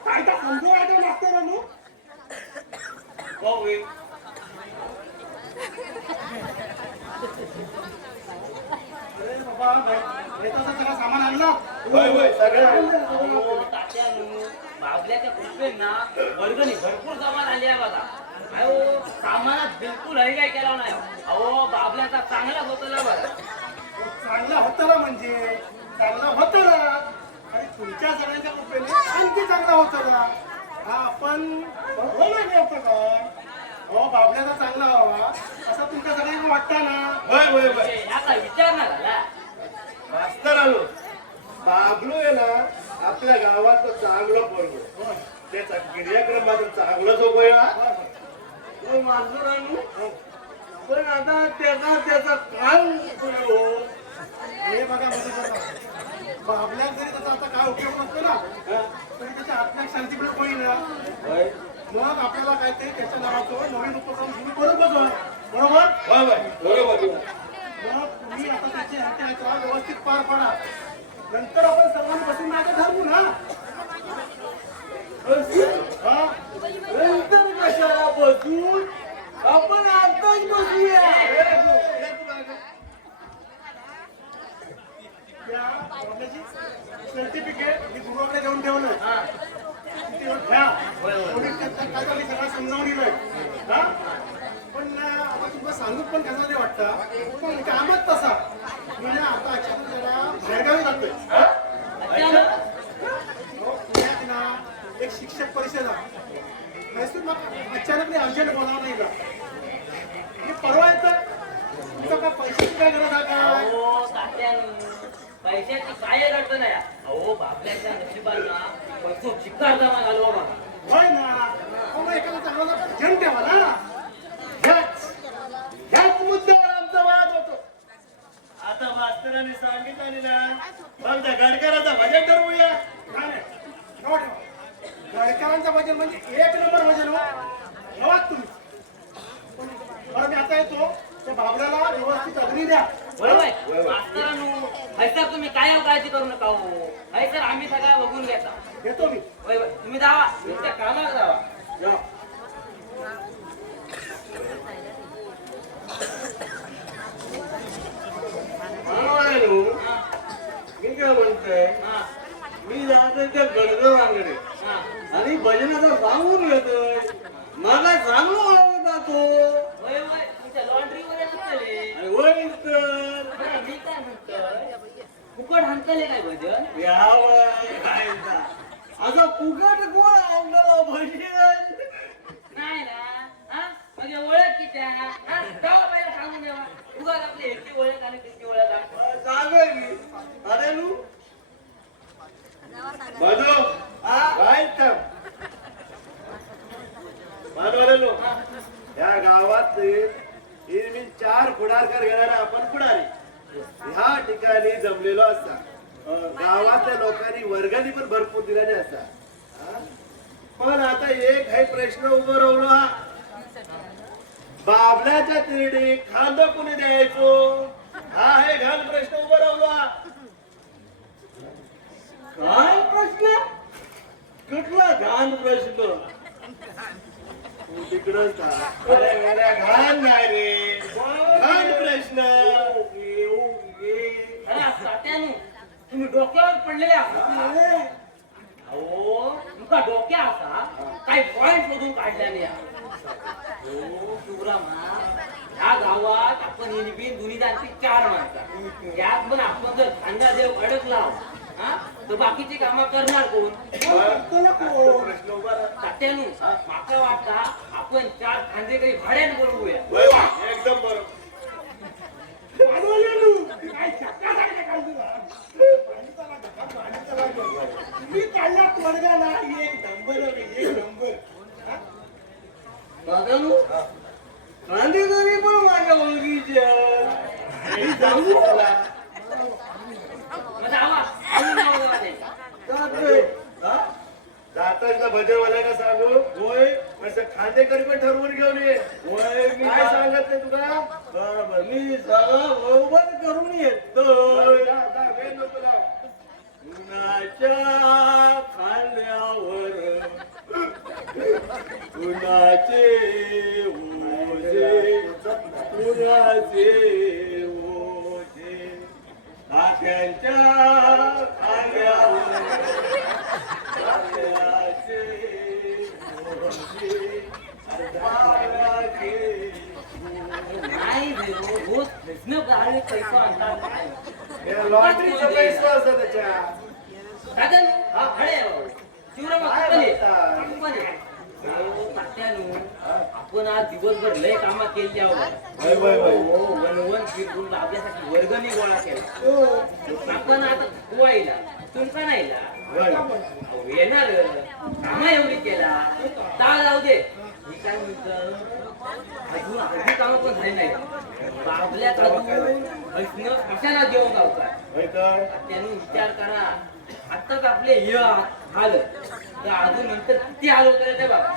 काय तर समजू वाटत लागतं ना मग. बघू अरे बाबा भेटायचं सगळं सामान आणलं. होय होय सगळं आणलं. अहो, तात्यानो, बाबल्याच्या कृपेन ना वर्गणी भरपूर सामान आली आहे बघा. अहो सामानात बिलकुल हरिगाई केला नाही. अहो बाबल्याचा चांगला होता ना बघा. चांगलं होतं ना म्हणजे चांगलं होतं ना. आणि तुमच्या सगळ्यांच्या कृपेने आणखी चांगलं होतं ना. हा आपण बरोबर नाही होतं का. हो बाबल्याचा चांगला व्हावा असं तुमच्या सगळ्यांना वाटतं ना. होय होय होय याचा विचार ना झाला. मास्तर आलो बाबलो आहे ना आपल्या गावात चांगलं पोरगो. त्याचा क्रियाक्रम मात्र चांगलाच होय. मास्तर आणू पण आता त्याचा काय उपयोग हो? हे बघा बघा बाबल्या जरी त्याचा आता काय उपयोग नसतो ना तरी त्याच्या आत्म्यात शांती पण होईल ना. होय. मग आपल्याला काहीतरी त्याच्या नावाचं नवीन उपक्रम सुरू करू बघा. बरोबर होय होय बरोबर. मग तुम्ही आता त्याची हत्या व्यवस्थित पार पाडा. नंतर आपण सर्वांनी बसून मागे ठरवू ना. हा? नंतर कशाला बसून आपण आताच बसूया. त्या बाबल्याची सर्टिफिकेट मी गुरुकडे देऊन ठेवलं. तिथे घ्या. पोलीस काय झाली सगळं समजावून दिलंय. हा? पण आता तुम्हाला सांगू पण कसं नाही वाटतं पण कामच तसा. मी ना आता अचानक जरा बाहेरगावी जातोय. हो, पुण्यात ना एक शिक्षक परिषद आहे. मैसूर मग अचानक मी अर्जंट बोलावं नाही का. मी परवा येतं. तुमचं काय पैशाची काय गरज आहे काय. अहो तात्यानो, पैशाची काय अडचण आहे. अहो बाबल्याच्या नशिबांना पैसो चिक्कार जमा घालवा बघा. होय ना. हो मग एखादा चांगला जन ठेवा ना. ह्याच मुद्द्यावर आमचा वाद होतो. आता मास्तरांनी सांगितलं ना मग त्या गडकराचा भजन ठरवूया. नाही, नाही. ठेवा, ठेवा. गडकरांचं भजन म्हणजे एक नंबर भजन हो. ठेवाच तुम्ही. पण बरं मी आता येतो. त्या बाबल्याला व्यवस्थित अग्नी द्या. बरोबर मास्तरांनो, हैसर तुम्ही काय काळजी करू नका हो. हैसर आम्ही सगळा बघून घेता. येतो मी. होय, होय. तुम्ही जावा तुमच्या कामाला जावा. या. आणू मी काय म्हणतोय हा, मी जातोय त्या गडगरांकडे हा. आणि भजनाचा सांगून घेतोय. मला चांगला आवडता तो. होय, होय. तुमच्या लॉन्ड्रीवर नसतले. आणि होय तर बरं, मी काय म्हणतोय, फुकट हाणतले काय भजन. यावं खायचा असं फुकट कोण आवडला भजन. नाही ना. हा? म्हणजे ओळख किती आहे? हा? जावा पहिला सांगून द्यावा. उगाच आपली ह्याची ओळख आणि त्याची ओळख आहे. सांगोय मी. अरे नू मधू काय थांब. मानवालेलो या गावात मी 4 पुढारकार घेणारा आपण पुढारी ह्या ठिकाणी जमलेलो असा. गावातल्या लोकांनी वर्गणी पण भरपूर दिल्याने असा. हा? पण आता एक हा प्रश्न उभं राहिलो. हा बाबल्याच्या तिरडी खांद कुणी द्यायचो हा हे घाल प्रश्न उभं राहिलो. हा काय प्रश्न कुठला घाण प्रश्न. तिकडच अरे वेड्या घाण नाही रे घाण प्रश्न. अरे तात्यानो, तुम्ही डोक्यावर पडलेले आहात. अहो तुमचा डोक्या असा काही पॉइंट शोधून काढल्याने. हो शिवरामा, या गावात आपण इनबिन दुनी जाती 4 माणसं. यात पण आपण जर खांदा देव अडकला हा तर बाकीची कामं करणार कोण? प्रश्न उभा राहा. तात्यानू माका वाटता आपण 4 खांदेकरी भाड्याने बोलवूया. होय, एकदम बरोबर. मी काढला पोरगाला एक नंबर. दादानू कांदेकरी पण माझ्या ओळखीचे मी जाऊ मला. मग जावा, अजून नाव जावा त्याचं. जातोय. हा? जाताच ना भजनवाल्याला सांगू. होय कसं खांदेकरी पण ठरवून घेऊन ये. होय मी काय सांगत नाही तुला? बरोबर मी सगळं बरोबर करून येतोय. जा, जा, वेळ नको लाव. उन्हाच्या खांद्यावर उन्हाचे ओझे उन्हाचे ओझे तात्यांच्या खांद्यावर तात्याचे ओझे तात्याचे नाही देव, रोज प्रश्न काढले पैसा आणतात काय? हे लॉटरीचा पैसा असतो त्याच्यात. दादन, खडे हो. शिवराम काय आपण ये. बोलता? आपण ये. हो, तात्यानू, आपण आज दिवसभर लय कामा केली आहोत. होय, होय, होय. वनवन फिरून आपल्यासाठी वर्गणी गोळा केला. आपण आता गोवाईला तुमचा नाहीला अहो, येणार कामा एवढी केला चाल जाऊ दे. मी काय म्हणतो अजून अर्धी कामं पण झाली नाही. बाबल्यात अजून कशाला देऊन गावतात. होय तर. त्याने विचार करा आताच आपले झालं तर अजून नंतर किती हाल होत ते बघा.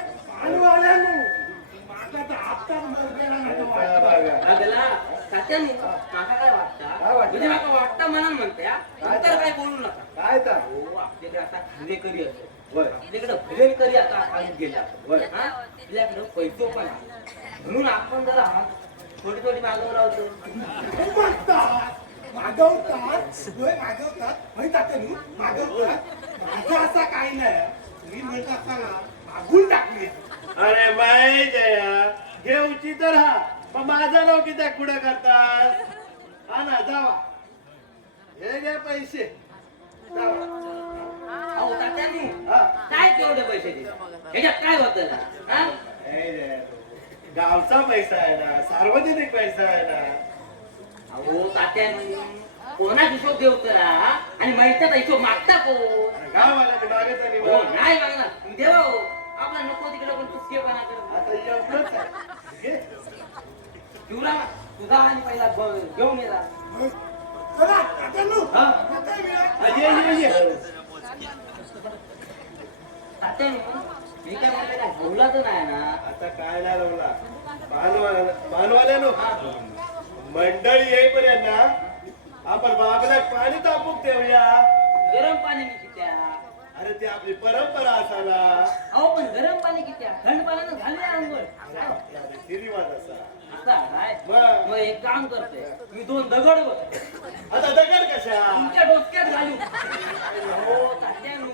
लागला तात्याने माका काय वाटतं म्हणजे माका वाटतं म्हणून म्हणते हा. नंतर काय बोलू नका. काय तर? हो आपल्याकडे आता खांदेकरी असतो. होय. आपल्याकडे भजनकरी आता खाली गेला. होय. हा? आपल्याकडे पैसो पण आहे. म्हणून आपण जरा थोडी थोडी मागवून राहतो. माझं असा काही नाही. मी म्हणत असताना मागून टाकली. अरे माय जया घेऊची तर हा पण माझं नाव किती कुठं करतात. हा ना जावा हे घ्या पैसे जावा. अहो तात्यानी हा. काय तेवढे पैसे दिले ह्याच्यात काय होतं ना हा? हे जया, गावचा पैसा आहे ना सार्वजनिक पैसा आहे ना. अहो तात्यानी कोणा हिशोब देऊ करा आणि माहितीचा हिशोब मागता कोण? गावाला मागत आणि हो नाही मागणार तुम्ही देवा हो. आपला नको तिकडे पण चुकीपणा करत. आता एवढंच आहे. घे. शिवराम तुझा आणि पहिला घेऊन येतात. ये. तात्यानी मी काय म्हणलं काय भवला तर नाही ना. आता काय नाही लावला भानवाल्यानो मंडळी येईपर्यंत ना आपण बाबला पाणी तापूक ठेवूया. गरम पाणी मी कित्या. अरे ती आपली परंपरा असाला. अहो पण गरम पाणी कित्या थंड पाण्यानं झाले अंघोळ. ती रिवाज असा. आता काय मग? मग एक काम करते मी 2 दगड बघ आता दगड कशा तुमच्या डोक्यात घालू. हो तात्यानू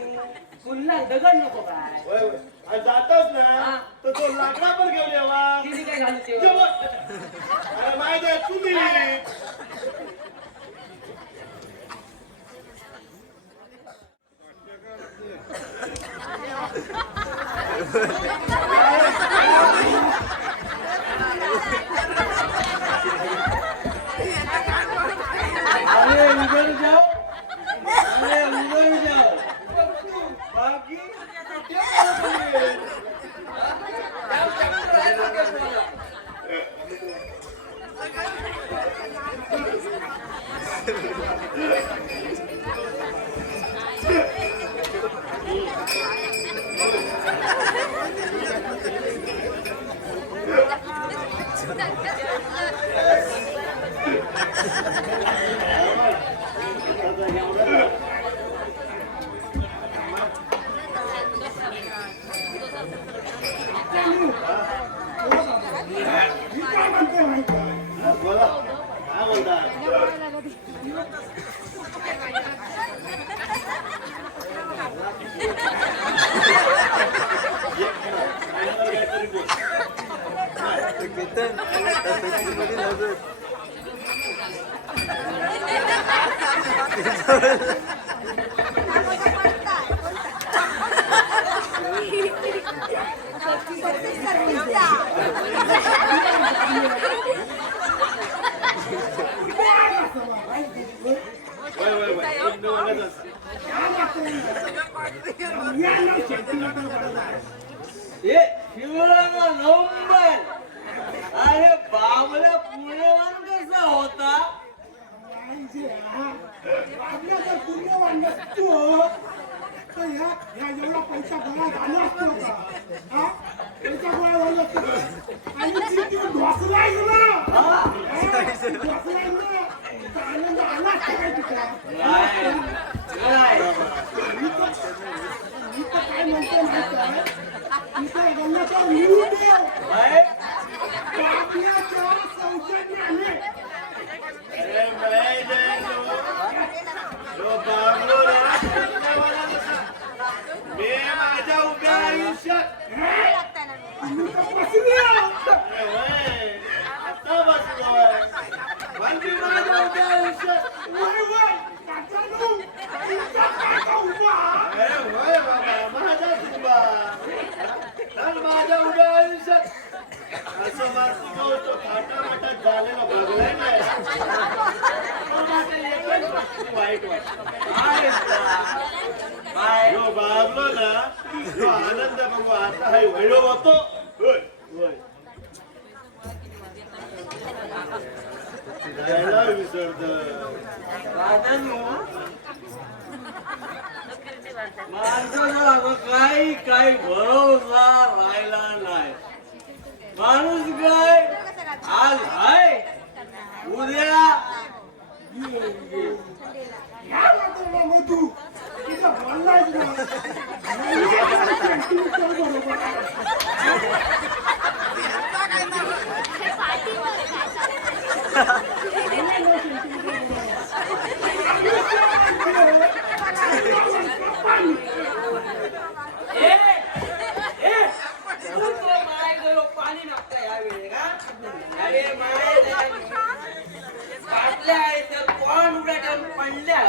पुन्हा दगड नको काय. होय, होय. आणि जातच ना हा. तर तो लाकडा पण घेऊन यावा. तिने काय घालू ते जेव्हा- अरे माहिती आहे तुम्ही अरे उधर जाओ अरे उधर जाओ बाकी बोला काय बोलता. वय वय वय हिंदू म्हणत असते. हे शिवरामा नोव्हेंबर अरे बाबला पुण्यावान कसा होता आपल्या जर पुण्यवान नसतो तर ह्या एवढा पैसा गोळा झाला असतो का? हा? पैसा गोळा झाला असतो का? आणि जी ती ढोसलाय ना, ढोसलाय ना, तर आनंद आला असता काय तुला? मी तर काय म्हणतो माहिती आहे? इथे गल्ल्याचा न्यू देव आपल्याच्या सौजन्याने अरे मैं जैनो जो बाबलो ना पुण्यवाला नसा. मी माझ्या उभ्या आयुष्यात अरे वय आता बसलोय पण मी माझ्या उभ्या आयुष्यात अरे वय बाबा माझ्या उभा तर माझ्या उभ्या आयुष्यात असं मारतो तो थाटामाटात झालेला बघलाय नाही. एकच गोष्ट वाईट वाटत जो बाबलो ना जो आनंद बघू आता हाय वैडो होतो होय होय जायला विसरत माणसाला आता काही भरोसा राहिला नाही माणूस काय आज आहे उद्या ह्या वाटलं मधू तिथं बोललायच ना बरोबर पाणी मागता यावेळी का अरे माय पाटल्या आहे तर कोण उड्या टाकून पडल्या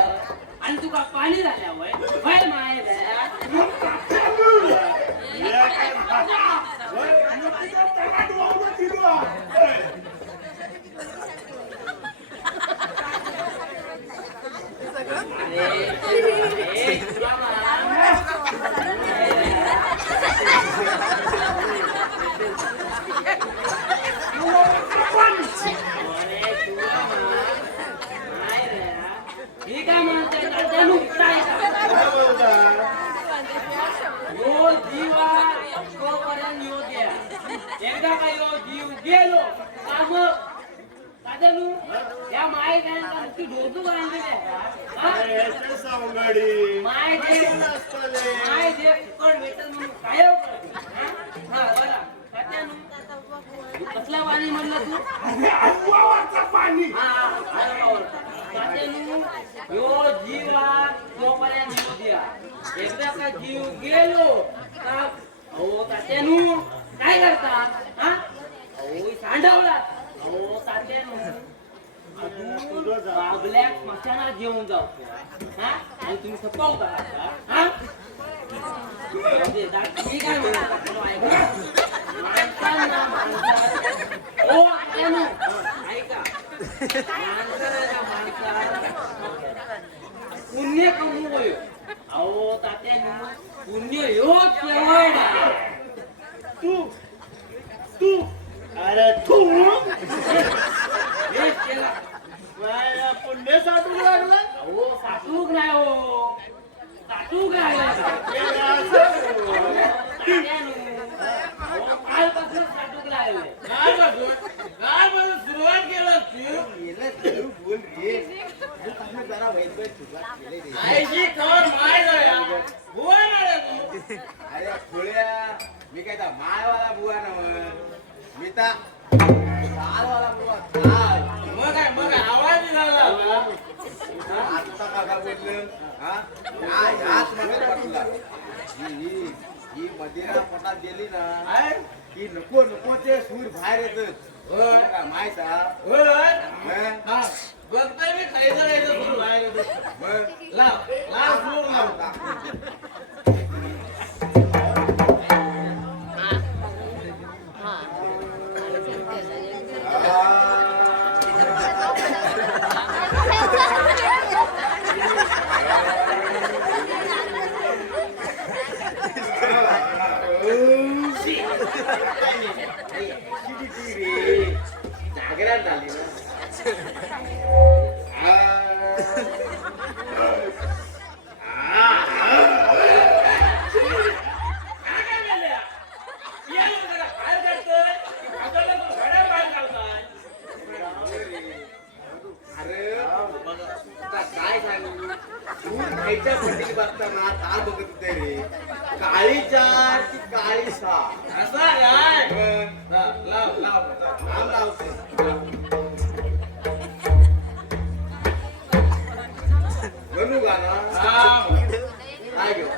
आणि तुका पाणी झाल्यावर भय माय मी काय म्हणते यो जीवा तोपर्यंत यो द्या एकदा का यो जीव गेलो काम काजनू या माय ती ढोसू सावंगाडी माय दे माय दे पण वेतन म्हणून काय हा बरं काजनू कसला पाणी म्हणलं तू पाणी यो जीवा तोपर्यंत येऊ द्या एकदा का जीव गेलो का हो तात्यानू काय करता हा हो सांडवला हो तात्यानू बाबल्या स्मशानात जेवून जाऊ हा आणि तुम्ही सपवता हा मी काय म्हणतो माणसांना माणसा ओ तात्यानू ऐका पुण्य कमवूय अहो तात्या पुण्य ह्यो केवळ तू तू अरे तू हेच केला माझ्या पुण्य साठून लागलं अहो साठूक नाही हो साठूक कालपासून साठूक लागले कालपासून सुरुवात केलं बोल रे आईची खबर माय जाया बुवा ना तू अरे खोळ्या मी काय तर मायवाला बुवा ना मी तर कालवाला बुवा काल मग काय आवाज झाला आता काका बोललं हा याच मध्ये पटला ही मदिरा पोटात गेली ना की नको नको ते सूर बाहेर येत माहित बघतोय मी खायचं सुरू बाहेर लाव सुरू लाव काय सांगू तू खायच्या पट्टीत बसताना का बघत होते रे काळी चार की काळी सहा असा काय लाव लावते म्हणू गाणं काय घेऊ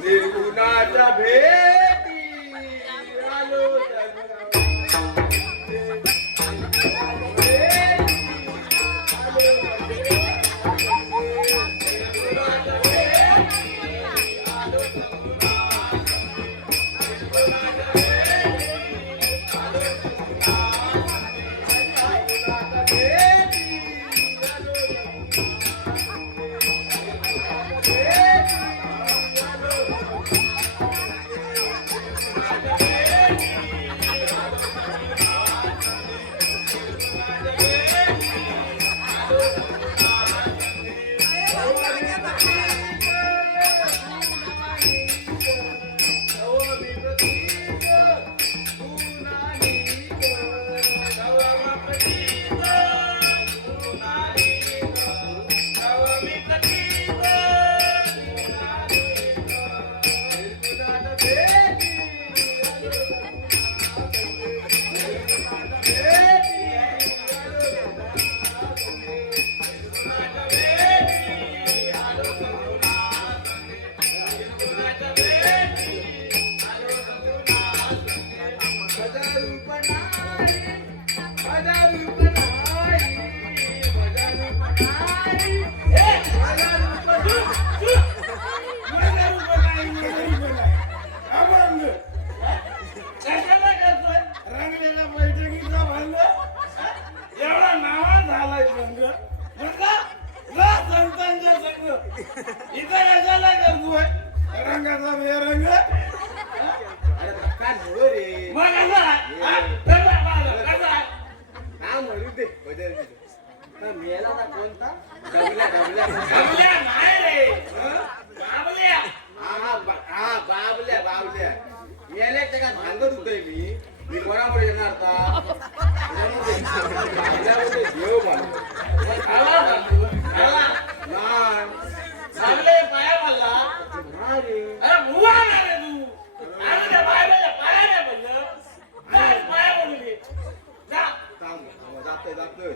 निर्गुणाच्या भेटी आलो रंगाचा बेरंग काय नव रे नाव म्हणू दे बदल मेला ना कोणता डबल्या हा बाबल्या मेल्याच्या का सांगत होतोय मी कोणाकडे येणार देव पाया पडला अरे मुवा ना रे तू आणि त्या बायला पाया नाही पडलं पाया पडली जा जातोय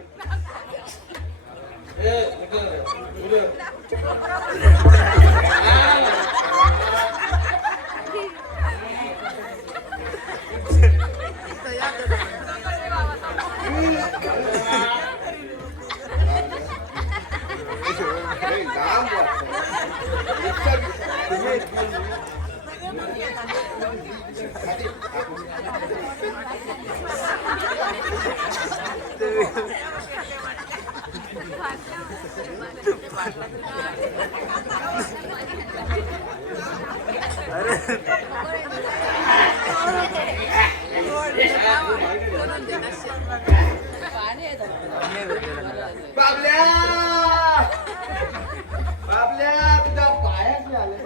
बाबल्या तुझ्या पायात नाही आले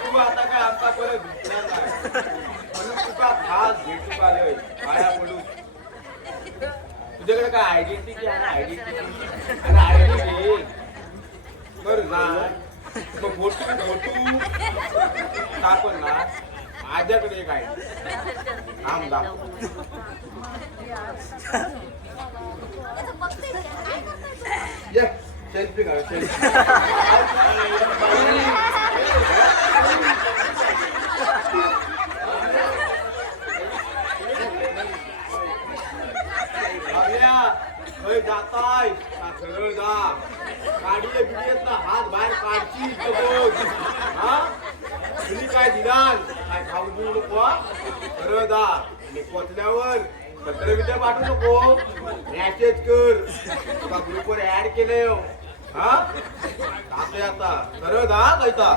तू आता काय आमचा परत भेटणार नाही म्हणून तुका खास भेटू आलोय पाया पडू तुझ्याकडे काय आयडेंटिटी आहे आयडेंटिटी आयडेंटिटी बर ना मग फोटो टाकून ना माझ्याकडे काय थांब दाखव सेल्फी काढ सेल्फी खय जाताय सरळ जा गाडीले बिडीत ना हात बाहेर काढची हा तुम्ही काय दिलान काय खाऊ देऊ नको सरळ जा आणि पोचल्यावर पत्र बित्र पाठवू नको मॅसेज कर तुला ग्रुपवर ऍड केलंय हा आता सरळ जा कैता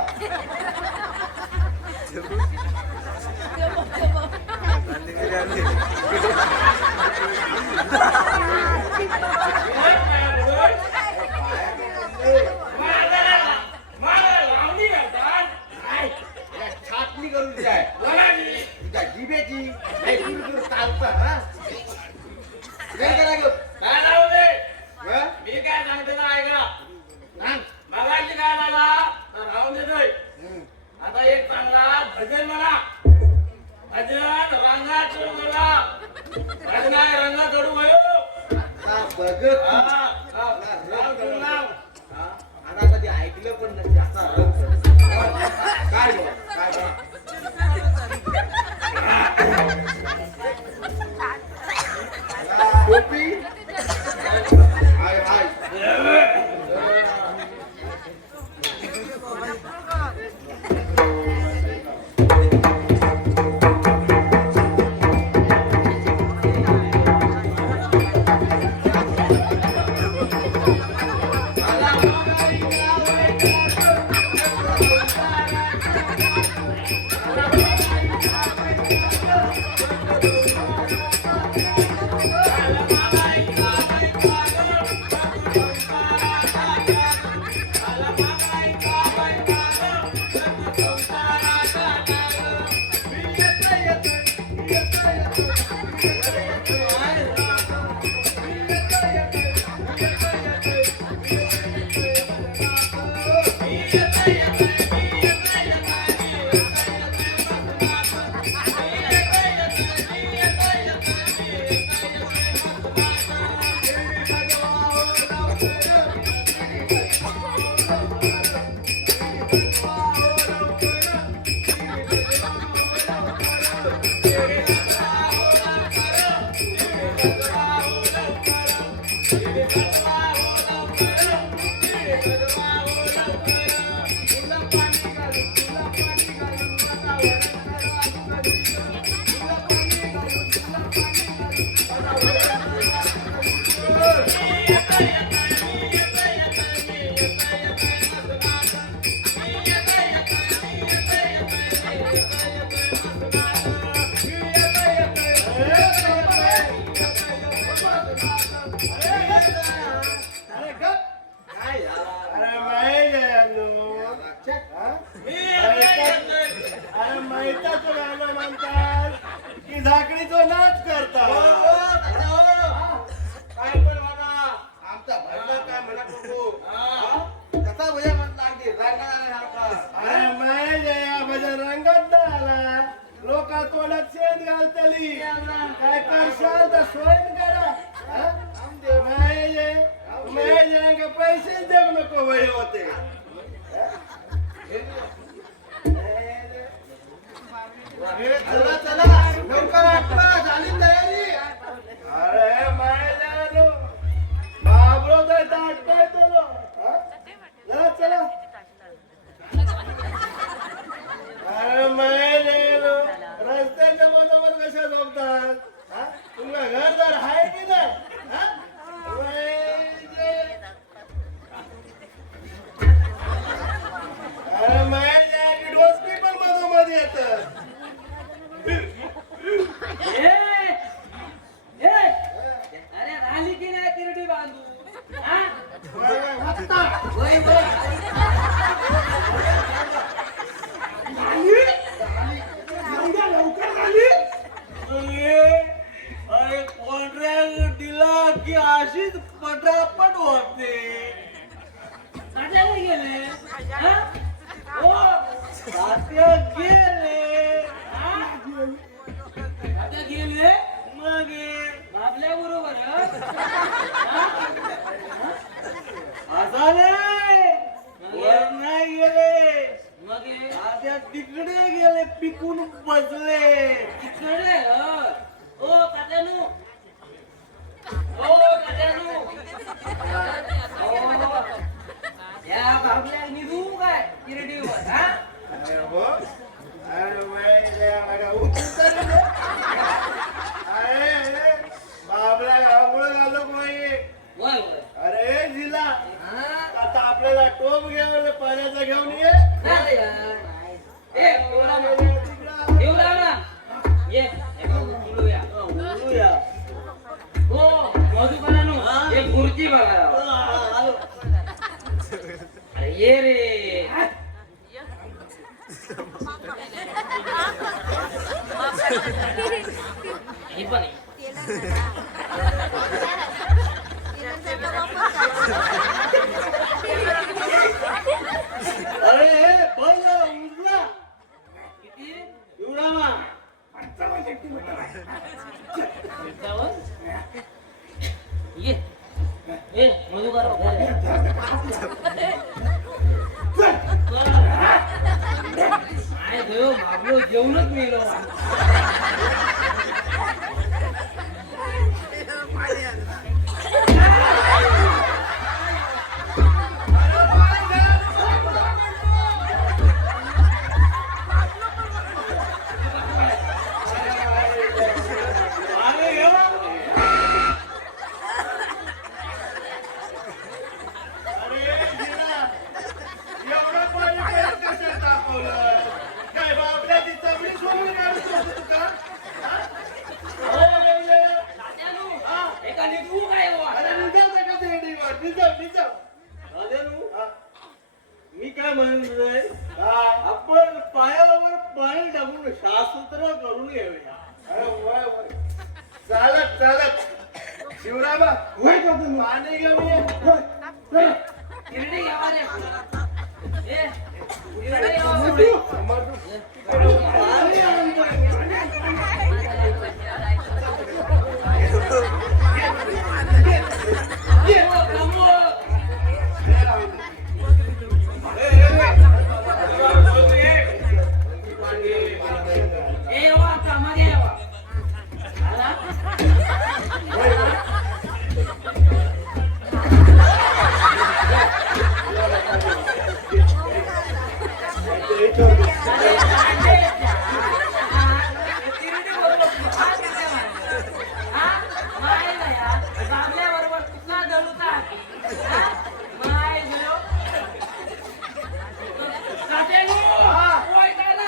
छाटणी करून द्याय तुझ्या जिभेची चालतं मी काय सांगते ना ऐका मगाशी काय झाला तर राहून देतोय आता एक चांगला भजन म्हणा भजन रांगा चढू मला भजन आहे रंगा चढू आता कधी ऐकलं पण नाही असा रंग काय बोल काय गोपी हाय हाय झाकणीचो नाच करता काय पण म्हणा आमचा भरला काय म्हणा नको कसा भैया म्हणता अगदी अरे माझ्या रंगात आला लोका तोंडात शेण घालतली काय करशाल तर सोयन करा माझ्या पैसे देऊ नको वय होते चला चला लवकर आटला झाली तयारी अरे माझ्या बाबरो तर दाटताय चलो चला चला अरे माझ्या रस्त्याच्या मधोमध कशा झोपतात तुमका घरदार आहे की नाही तिकडे गेले पिकून बसले. इकडे ओ तात्यानू, ओ तात्यानू, या बाबल्या निघू काय किरडीवर हा? अरे हो. अरे बाई, उचलून तर दे. अरे बाबला गावामुळे झालो बाई. वय वय अरे जिला हा? आता आपल्याला टोप घेऊन पाण्याचा घेऊन ये. नाही यार, नाही. ए देवरामा, तिकडं देवरामा, ये एका उचलूया. बोलूया. हो मधुकरानू एक खुर्ची बघा. अरे ये रे हा? ही पण आहे. अरे पहिला उजला किती? युवरामा. पंचावन्न? ये ए मधुकर काय देव भागलो जेवणच मेलो. अरे घेऊ. अरे जिला एवढं पाणी परत कशात दाखवलं? काय बाबल्याची चमडी सोडून मारत होतो तू का? तात्यानू, एका निघू काय हो? अरे निजाम का ते निजाम निजाम निजाम. राजानू, मी काय म्हणतोय, काय? आपण पायावर पाणी टाकून शास्त्र करून घेऊया. अरे वय वय. चालत चालत शिवरामा वय करतो मी. पाणी घेऊन ये. किरडी घ्यावा रे. ए, किरडी घ्यावा. पाणी आणतो. हो, थांबव. ए वा कामागे वा. आला? किरडी बरोबर हा किरड्या मारायचा. हा? माय गया. बाबल्याबरोबर तुका दळूचा. हा? माय गयो. तात्यानू, कोयताला.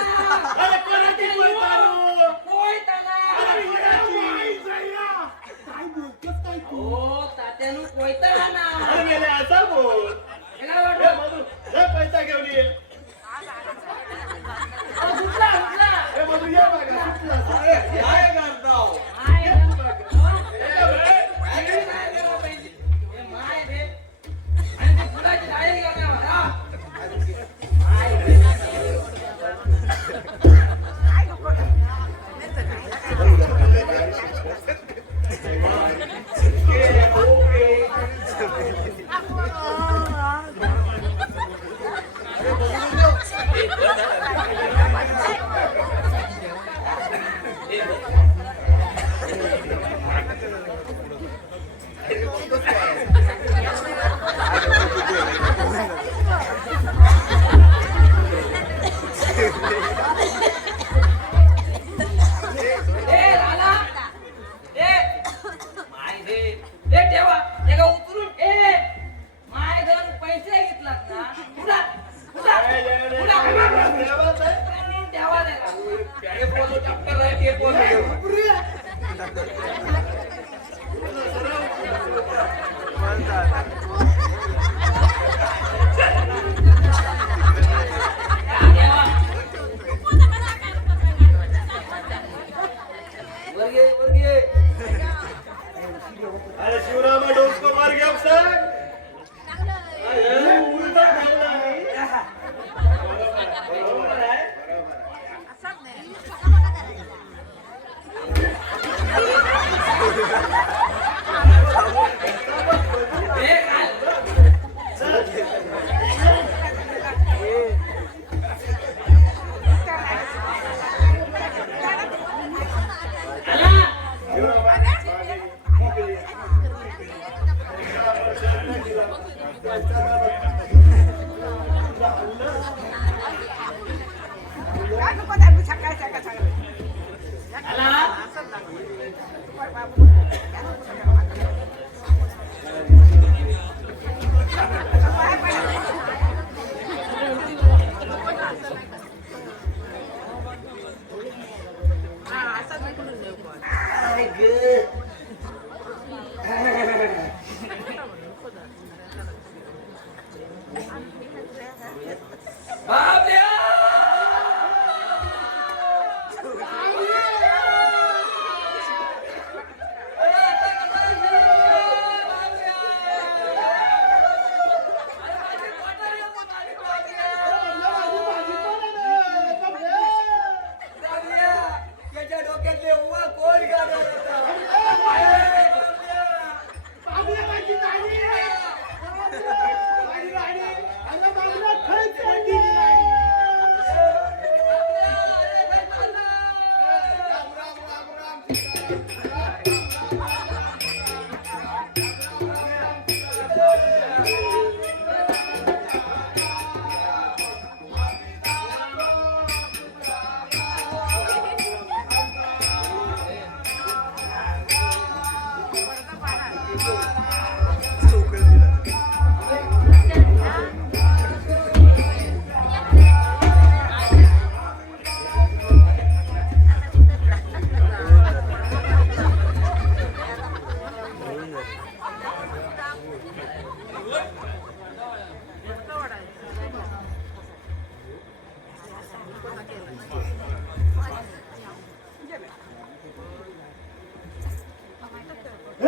अरे कोणाची बोलतानु? कोयताला. काय बोलतोस काय तू? ओ तात्यानू कोयता ना. अरे मेले असा बोल. त्याला ए वाटलं मधू जा पैसा घेऊन ये. सुटला सुटला. ए मधू ये बघा सुटला. अरे काय करताव? माय किरडी काय करावं पाहिजे? हे माय रे. आणि ते फुलाची डाळी करणार हा? माय रे. ए लाला. ए माय रे. ए ठेवा. एका उतरून ए माय दोन पैसे घेतलात ना. उडा उडा उडा. देवाच आहे. ठेवा दे. हे पोलो चप्टर आहे ते पोलो. अरे शिवरामा डोसको मार घेऊ सांग. उलटा खाल्ला. बरोबर आहे. ए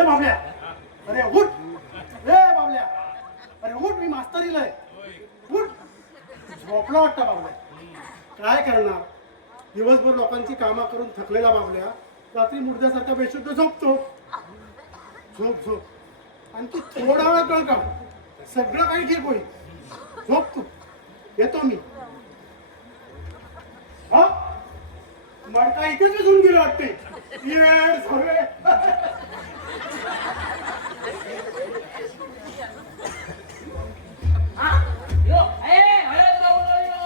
बाबल्या अरे उठ ए बाबल्या अरे उठ मी मास्तरीला आहे उठ झोपला वाटतं बाबल्या काय करणार दिवसभर लोकांची कामं करून थकलेला बाबल्या रात्री मुर्द्यासारखा बेशुद्ध झोपतो झोप झोप आणखी थोडा वेळ कळ का सगळं काही ठीक होईल झोप तू येतो मी हा मडका इथेच विझून गेलं वाटते येड सगळे यो हळद राहून यो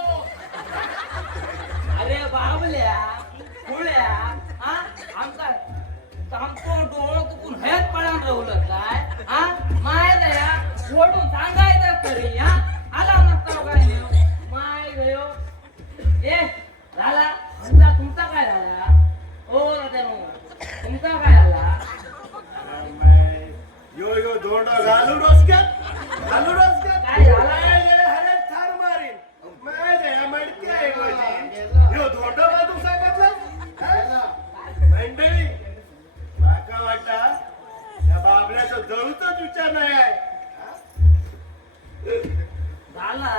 अरे बाबल्या खुळ्या आमचा आमचं डोळं तुकून हयात पडान राहुलं काय माय दया ओढून सांगायचं तरी आला नसता काय नाही माय गयो ए झाला तुमचा काय झाला ओ राजानो तुमचा काय झाला यो यो दोंडा घालू डोसक्यात काय झाला हरे थार मारीन माझ्या मडक्या ऐवजी यो दोंडा बाजू सांगितलं मंडळी माका वाटा या बाबल्याचा जळूचाच विचार नाही आहे झाला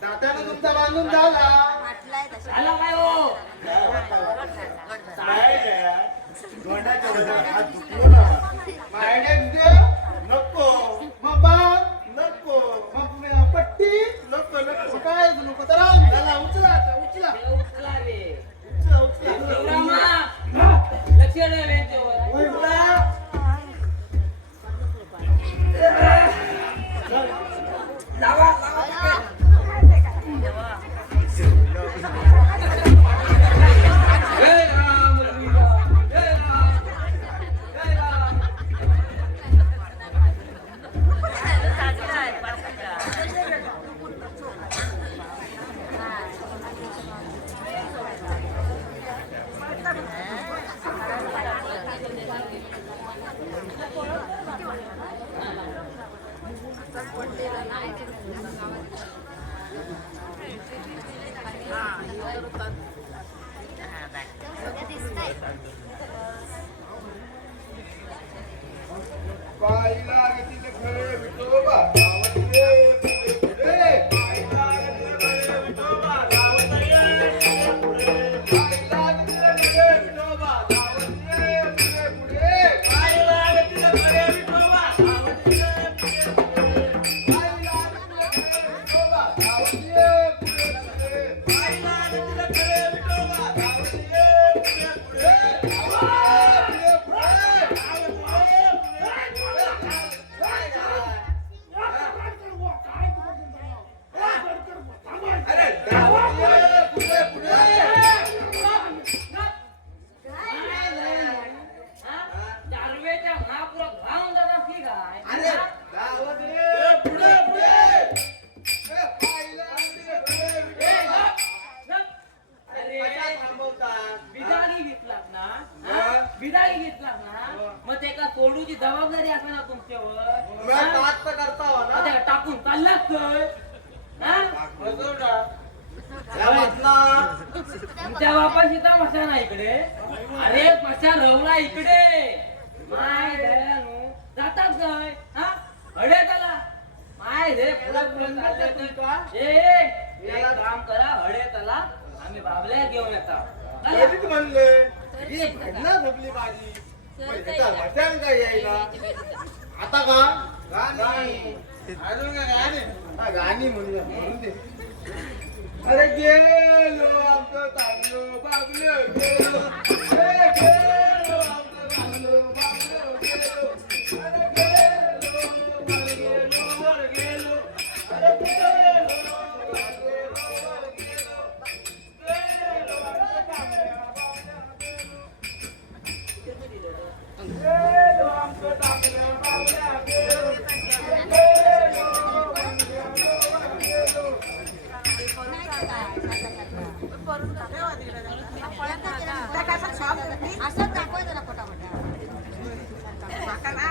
दात्यानं तुमचा बांधून झाला झाला काय हो काय गया दोंडाच्या बद्दल हात दुखलो ना नको मग बाग नको मग पट्टी नको नको काय नको तर त्याला उचला आता उचला उचला रे उचला उचला शिवरामा लक्ष द्या यांच्यावर. लावा, लावा. जय राम रघुवीर, जय राम, जय राम. पाहिला गतीचे खरे विठोबा गावातले पुढे पाहिला गतीचे खरे विठोबा गावातले पुढे पाहिला गतीचे खरे विठोबा गावातले पुढे पाहिला गतीचे खरे विठोबा गावातले पुढे पाहिला गतीचे खरे विठोबा गावातले पुढे पाहिला गतीचे खरे विठोबा गावातले दारवेच्या महापुरात घाऊन जातात की काय? बिदागी घेतलात ना बिदागी घेतलात ना मग ते का सोडूची जबाबदारी असणार ना तुमच्यावर मग ते टाकून चाललात काय तुमच्या बापाशी तर मशा ना इकडे अरे मशा रवला इकडे माय दयानू जातात काय हडे त्याला माय रे एक काम करा हडे त्याला आम्ही बाबल्या घेऊन येतात म्हणले घडला झोपली माझी मटण काय यायला आता का गाणी अजून का गाणी गाणी म्हणून दे अरे गेलो आमचं तांबलो बाबलो गेलो गेलो आमचं तांबलो बाबलो गेलो अरे गेलो वर गेलो अरे गेलो वर गेलो असंच दाखवाय त्याला पोटापोटा काय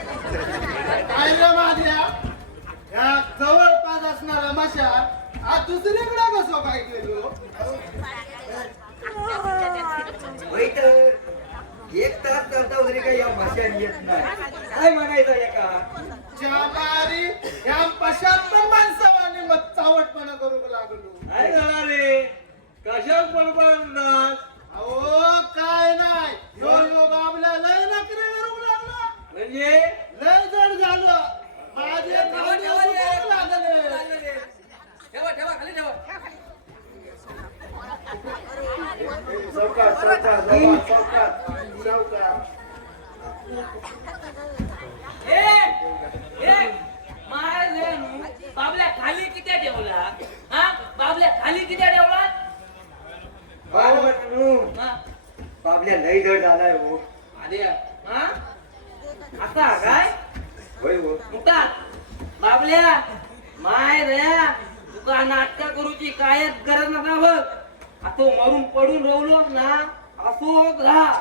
काय रे माझ्या या जवळपास असणारा माशा आज दुसरीकडे कसो काय गेलो वाईट एक तास चालता तरी काही या भाषा येत नाही काय म्हणायचं एका चामारी या पशात पण माणसावानी मग चावटपणा करू लागलो काय झाला रे कशात पडणार अहो काय नाही यो यो बाबल्या लय नकरे करू लागला म्हणजे लय जड झालं माझे खांदे दुखू लागले ठेवा ठेवा खाली ठेवा चौकात चौकात चौकात चौकात चौकात बाबल्या खाली किती ठेवला हा बाबल्या खाली किती ठेवला हा? बाबल्या लई जड झालाय हो अरे हा आता काय होय हो मुतात बाबल्या माय रे तुका नाटका करूची कायच गरज नका बघ आता मरून पडून रवलो ना असो राहा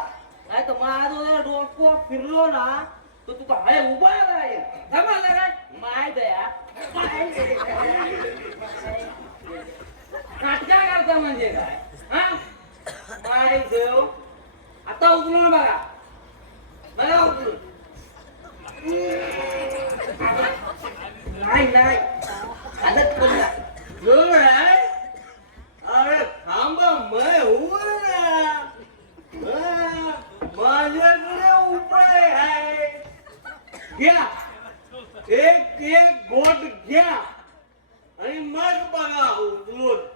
नाही तर माझं जर डोकं फिरलो ना तर तुका हाय उभा राहील समजलं काय माय दया नाटका करता म्हणजे काय हा माय देव आता उचलून बघा बघा उचलून नाही नाही हालत पण नाही जोर आहे अरे थांब मैं हूं ना माझ्याकडे उपाय आहे घ्या एक एक गोट घ्या आणि मग बघा उचलून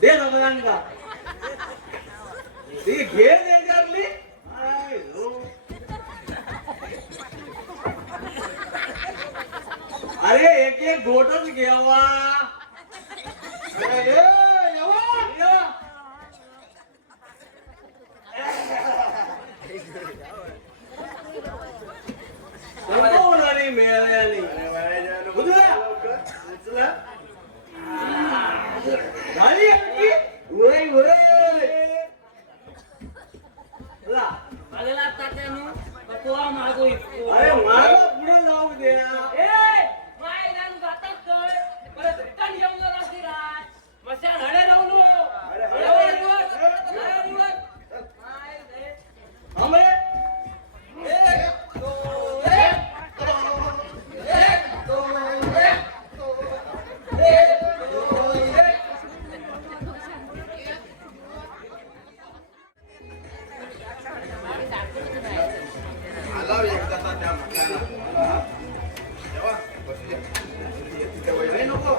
दे रमजानला ती घे त्याच्यातली आय हो. अरे एक एक घोटच घ्यावा अरे ये, येवा. संपवणारी मेळ्याने उचला. उचला झाली आपली? वय वय चला. आलेला तात्यानो तुला मागो इतको अरे मला पुढे जाऊ द्या ए माय जाणून जातात काय परत रिटर्न येऊन जर असती काय मस्या धडे राहू नो माय रे थांब रे. एक दोन एक दोन आला एकदा त्या मकाना जेव्हा बसूया तिथे नको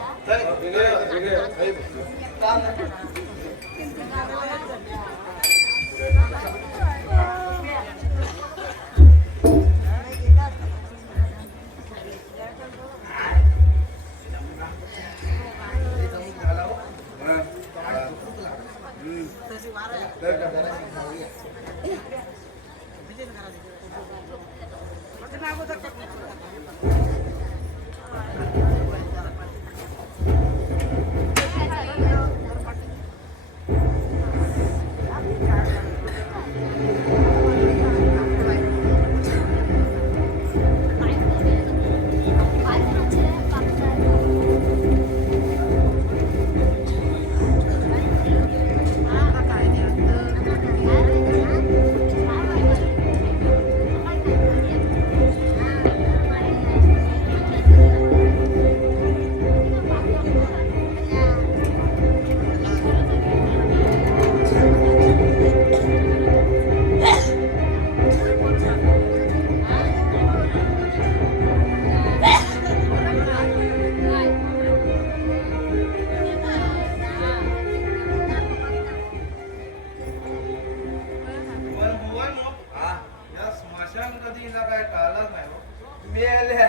मेल्या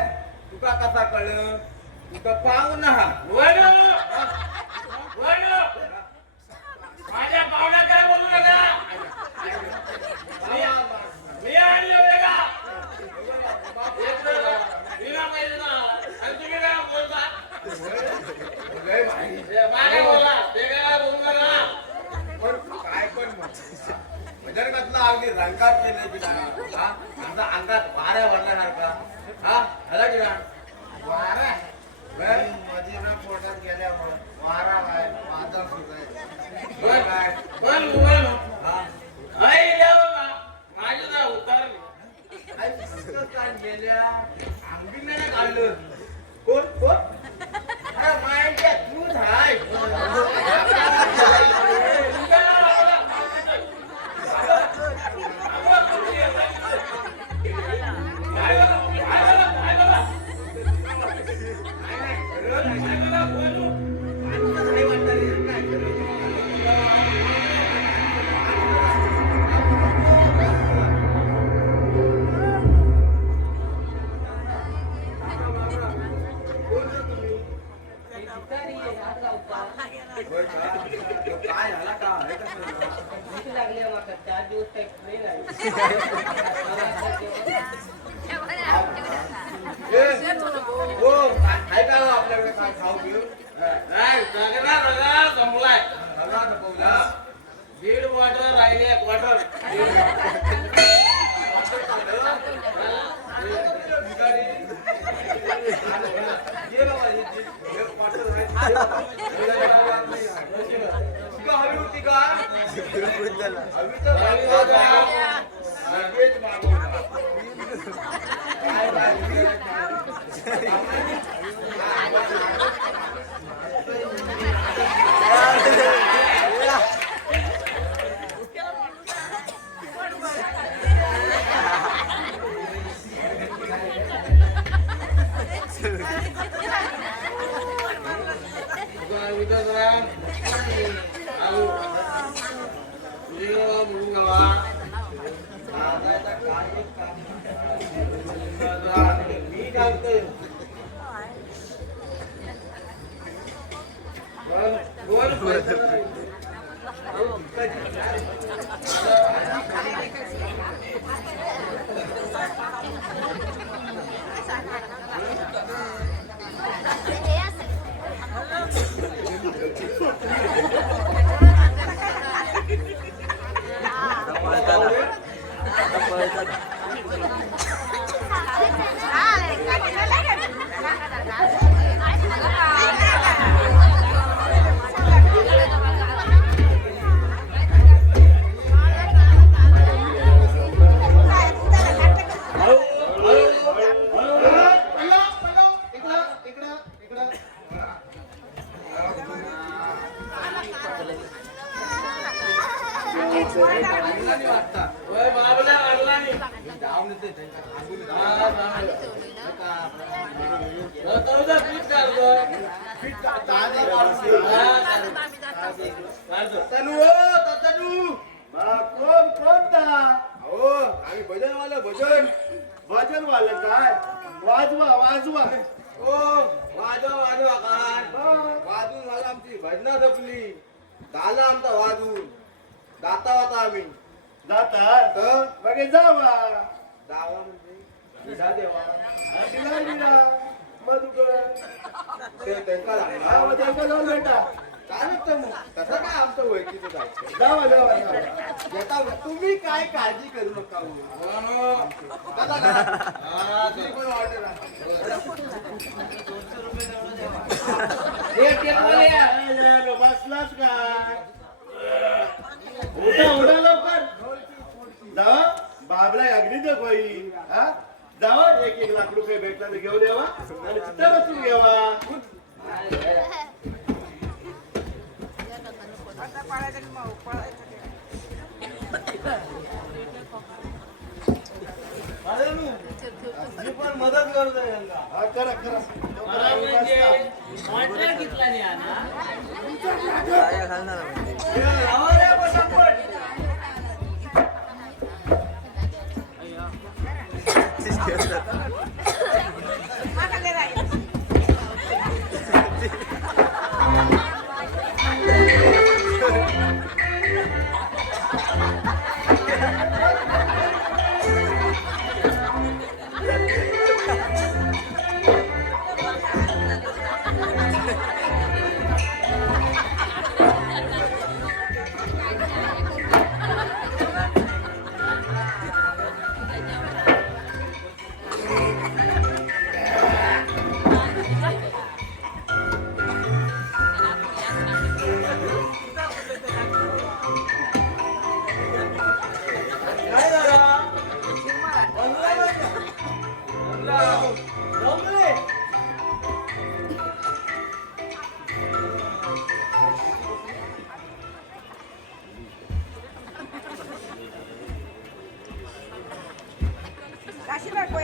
तुका कसा कळलं तुका पाहू ना माझ्या पाहुण्या काय बोलू नका मी आणलं का आला की ना वारा मध्ये ना पोटात गेल्यामुळे वारा आहे वादळ सुद्धा आहे. बर काय पण उभं ना आई या बाबा माझं ना उतार आई पुस्तक काढ गेल्या अंगठी नाही काढलं कोण कोण अरे मायच्या तूच हाय काय झाला का भूक लागली आहे माका 4 दिवस काही खाल्ले नाही हो काय काय आपल्याकडे काय खाऊ घेऊ नाही सगळा रगा संपलाय सगळा संपला दीड क्वार्टर राहिले क्वार्टर हवी होती का हवी तर लगेच मागवणार मी काय कोण कोणता हो आम्ही भजन वाला भजन भजन वालं काय वाजवा वाजवा ओ वाजवा वाजवा काय वाजून मला आमची भजना जपली झालं आमचा वाजून जाता होता आम्ही जातात बघे जावा जावा म्हणजे विडा देवा दिला मधुकर ते त्यांना लागला त्यांना जाऊन भेटा चालत मग तसं काय आमचं ओळखीचं जायचं जावा जावा येता तुम्ही काय काळजी करू नका हो. दादा का? हा, तुम्ही पण ऑर्डर बसलास काय उठा लवकर जावा बाबला अगदी दे बाई हा जावा 1 लाख रुपये भेटला तर घेऊन यावा आणि तिथं बसून घ्यावा मी पण मदत करतो यांना हा करा करा मला म्हणजे कॉन्ट्रॅक्ट घेतला नाही ना लावा रे पटापट.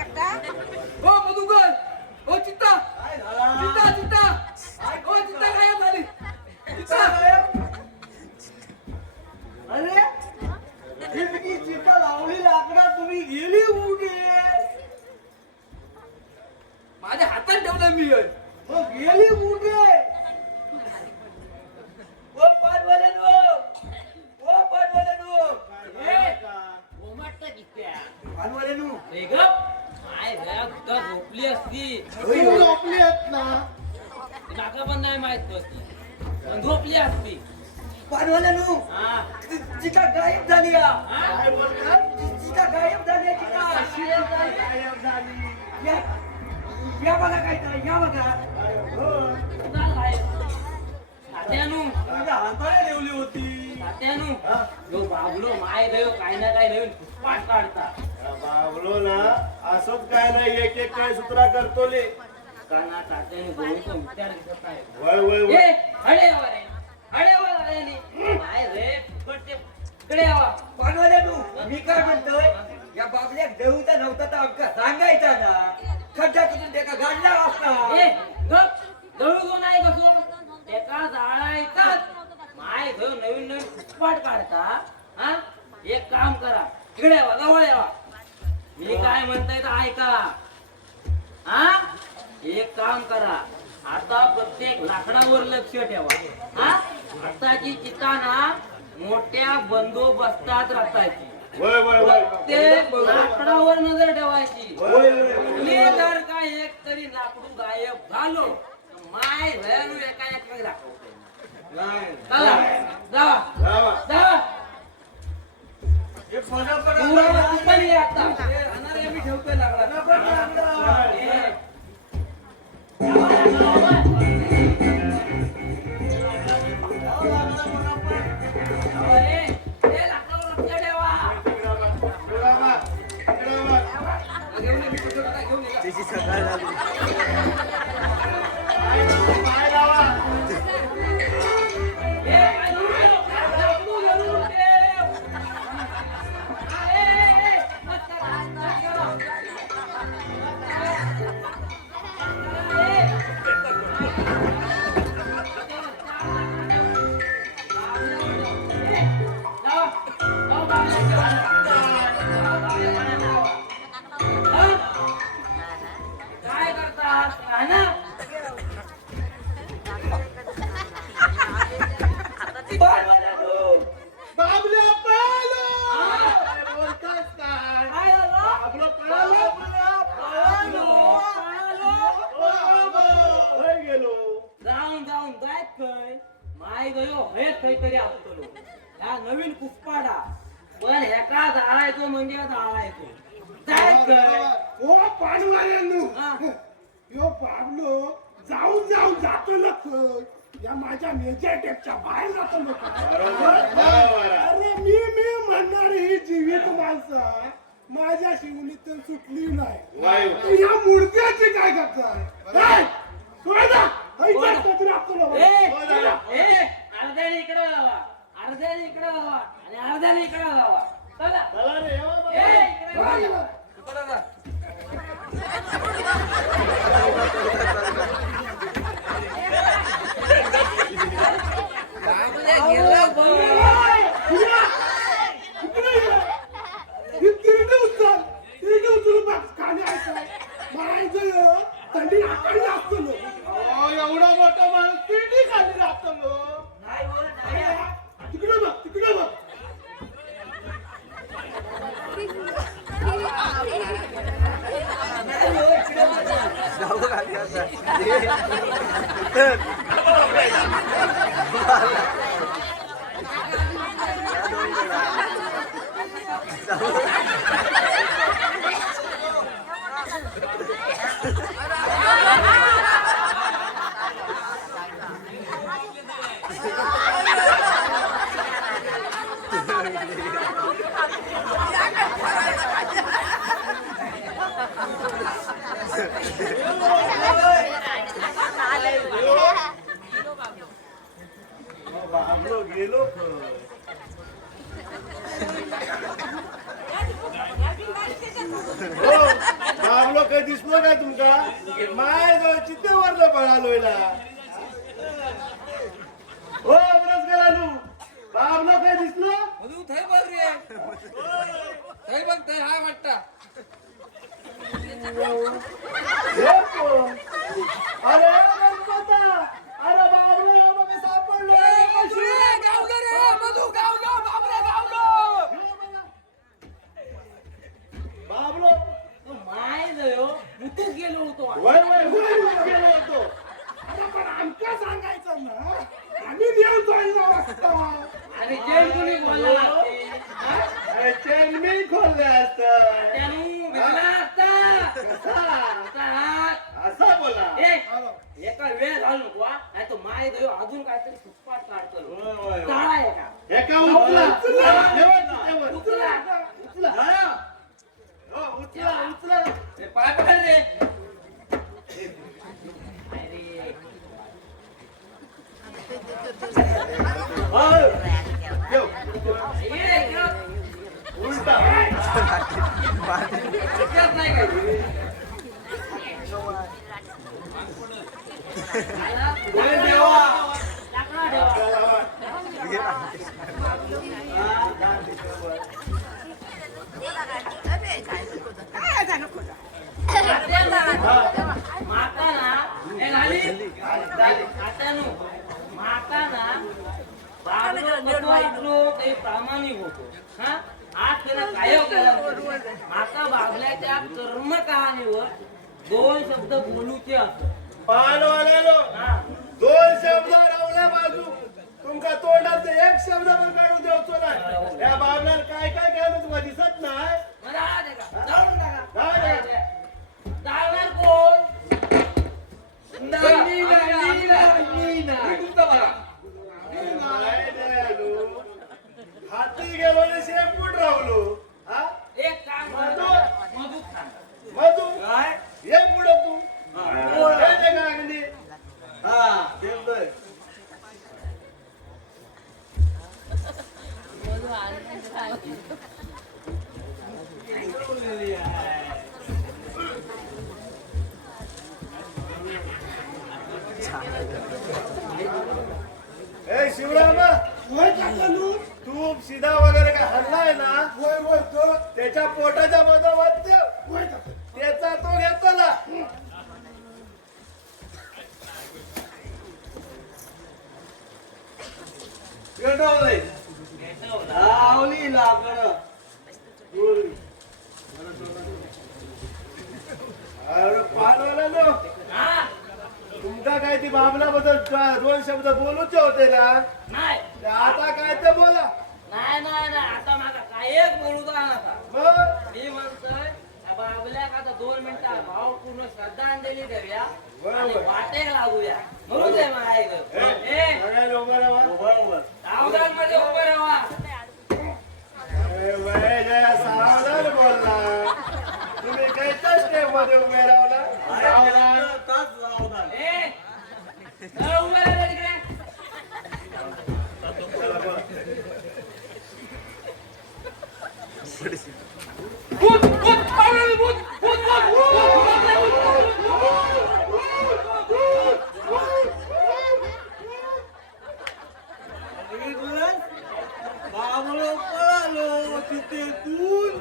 एकटा ओ मधुकर ओ चित्ता चित्ता चित्ता ओ चित्ता काय झाली चित्ता अरे ही चिता लावली लाकडा तुम्ही गेली कुठे माझ्या हातात ठेवलं मी हे. मग गेली कुठे ओ पाठवाल्यानो गोमाट कित्या पाठवाल्यानो रे गप माय घरात सुद्धा झोपली असती तू झोपली आहेत ना नाका पण नाही माहित होती पण झोपली असती पाठवाल्यानो हा चिता गायब झाली हा. काय बोलतात चिता गायब झाली चिता गायब झाली या या बघा काय तर या बघा चाल आहे तात्यानू तुझ्या हाताने ठेवली होती तात्यानू यो बाबलो माय गयो काय ना काय नवीन फुटपाट काढता बाबलो ना असंच काय नाही एक एक काय सूत्रा करतो ले काना तात्याने गोळीचा विचार दिसत नाही वय वय ए वय हडे आवा रे हडे आवा रे नी माय रे फुकटचे इकडे आवा पाठवाल्यानो मी काय म्हणतोय या बाबल्या देऊचा नव्हता तर आमका सांगायचा ना खड्डा करून ते का गाडला असता ए गप दळू नाही कसो एका जाळायचाच माय घर नवीन नवीन फुटपाट काढता हा एक काम करा इकडे यावा जवळ यावा मी काय म्हणताय तर ऐका हा एक काम करा आता प्रत्येक लाकडावर लक्ष ठेवा हा आताची चिता ना मोठ्या बंदोबस्तात राखायची वय वय वय प्रत्येक लाकडावर नजर ठेवायची वय वय मी जर का एक तरी लाकडू गायब झालो तर माय भयानू एका एक दाखवतो नाही चला जावा जावा जावा हे पडा पुरा कुपन ये आता राहणारे मी ठेवतोय लाकडा ए. जावा रे. ए, लाकडावर लक्ष ठेवा. घेऊन ये, मी कुठं काय घेऊन ये. ए, काय लाकडू घेऊन ठेव. ए, ए, ए, मत करा, मत करा. काय करतात राहणार बाबल्या पळालो काय बोलतास काय काय झालं आपलं पळालो होय गेलो जाऊन जाऊन जायत काय माय गयो हेच काहीतरी असतो या नवीन कुसपाडा पण एका जाळायचो म्हणजे जाळायचो जायत काय ओ पाणवाऱ्यांनो हा. यो बाबलो जाऊन जाऊन जातो लख या माझ्या मेजर टेपच्या बाहेर जातो लोक अरे मी म्हणणार ही जीवित माणसा माझ्या शिवलीतून सुटली नाही वायू या मूर्त्याची काय करताय सोडा ऐका तरी आपलं ए अर्ध्याने इकडे जावा अर्ध्याने इकडे जावा आणि अर्ध्याने इकडे जावा चला चला रे या बाबा. ए इकडे जावा. थंडी आकडली असतो एवढा मोठा माणूस थंडी खाली असतो नाही बोल नाही तिकडे बघ बाबलो गेलो हो दिसलं काय तुमका माय जो चित्तेवरलं पळालोय ना हो बरंच गेलालू बाबला काय दिसलं मधू थंय बघ रे थंय बघ थंय हा वाटता हे कोण? अरे गणपता अरे बाबला या बघा सापडलो गावलो रे मधू गावलो बापरे गावलो बाबलो माय जयो मुतूक गेलो होतो वय वय वय गेलो होतो पण आमका सांगायचं ना आम्ही देव जायला वाजता आणि जेल कोणी बोलला लागते अरे चेन मी खोलले असतं त्यानु भेटला असता असा बोला एका वेळ झालो नको नाही तो माय जयो अजून काहीतरी फुटपाट काढतो काळा एका एका उचला उचला उचला उचला हो उचला उचला रे पाय पकड रे अरे हो ठेव. ये उलटा इतकंच नाही काय टाकला ठेवा माता ना हे झाली आतानु माता ना बाबलो काही प्रामाणिक होतो हा आज त्याला काय केला माता बाबल्याच्या कर्म कहाणीवर 2 शब्द बोलूचे असत पानवाल्यानो दोन शब्द रावल्या बाजू तुमका तोंडात एक शब्द पण काढू देवचो नाही या बाबल्याला काय काय केलं तुम्हाला दिसत नाही मला हा दे का जाऊन टाका जाऊ दे. जाणार कोण मी तुमचा बघा काय दयालू. हाती गेलो आणि शेपूट रावलो हा एक काम कर मधू खा मधू काय ये पुढं तू हे दे का अगदी हा देवदय ए शिवरामा होय काकालू तू सीधा वगैरे काय हल्लाय ना होय होय तो त्याच्या पोटाच्या मधोमध ठेव. होय काका त्याचा तो घेतला पेटवलंय लावली लाकडं अरे पानवाल्यानो हा तुमका काय ती बाबल्याबद्दल 2 शब्द बोलूचे होते ना नाही ते आता काय ते बोला नाही नाही नाही आता माझा काय एक बोलू नका मग मी म्हणतोय या बाबल्याक आता 2 मिनिटं भाव पूर्ण श्रद्धांजली देऊया बरोबर. आणि वाटेक लागूया म्हणून दे मला ऐक ए सगळ्यांनी उभं राहा. बरोबर सावधानमध्ये उभं राहा अरे वय जया सावधान बोलला तुम्ही कायच्या स्टेप मध्ये उभे राहला सावधान ताच लावणार ए चला उभं राहा तिकडे भूत भूत पावलं भूत भूत बाबलो पळालो तिथेतून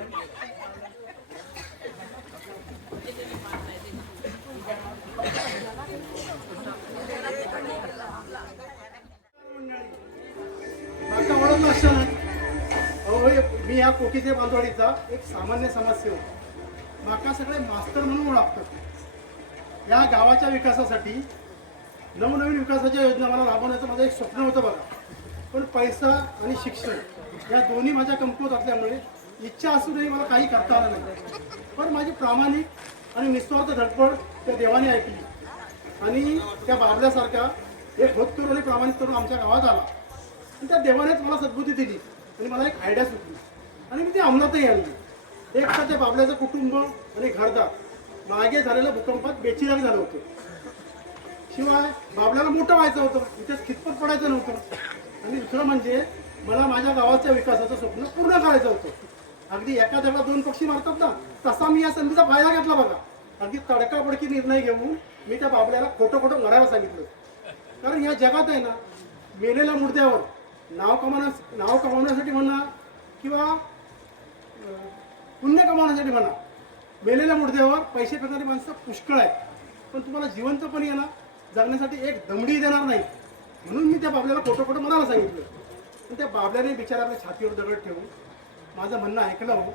आता ओळख लक्षण अहो मी या कोकीचे बांधवाडीचा एक सामान्य समाजसेवक माका सगळे मास्तर म्हणून ओळखतात या गावाच्या विकासासाठी नवनवीन विकासाच्या योजना मला राबवण्याचं माझं एक स्वप्न होतं बघा पण पैसा आणि शिक्षण या दोन्ही माझ्या कमकुवत असल्यामुळे इच्छा असूनही मला काही करता आलं नाही पण माझी प्रामाणिक आणि निस्वार्थ धडपड त्या देवाने ऐकली आणि त्या बाबल्यासारखा एक होतकरू आणि प्रामाणिक तरुण आमच्या गावात आला आणि त्या देवानेच मला सद्बुद्धी दिली आणि मला एक आयडिया सुचली आणि मी ती अंमलातही आणली एक तर त्या बाबल्याचं कुटुंब आणि घरदार मागे झालेल्या भूकंपात बेचिराग झालं होतं शिवाय बाबल्याला मोठं व्हायचं होतं इथेच खितपत पडायचं नव्हतं आणि दुसरं म्हणजे मला माझ्या गावाच्या विकासाचं स्वप्न पूर्ण करायचं होतं अगदी एका दगडात 2 पक्षी मारतात ना तसा मी या संधीचा फायदा घेतला बघा अगदी तडकाफडकी निर्णय घेऊन मी त्या बाबल्याला खोटं खोटं मरायला सांगितलं. कारण या जगात आहे ना, मेलेल्या मुर्द्यावर नाव कमावण्यासाठी म्हणा किंवा पुण्य कमावण्यासाठी म्हणा, मेलेल्या मुर्द्यावर पैसे फेकणारी माणसं पुष्कळ आहेत. पण तुम्हाला जिवंतपणी आहे ना जगण्यासाठी एक दमडी देणार नाही. म्हणून मी त्या बाबल्याला खोटं खोटं म्हणायला सांगितलं. पण त्या बाबल्याने बिचारा आपल्या छातीवर दगड ठेवून माझं म्हणणं ऐकलं हो,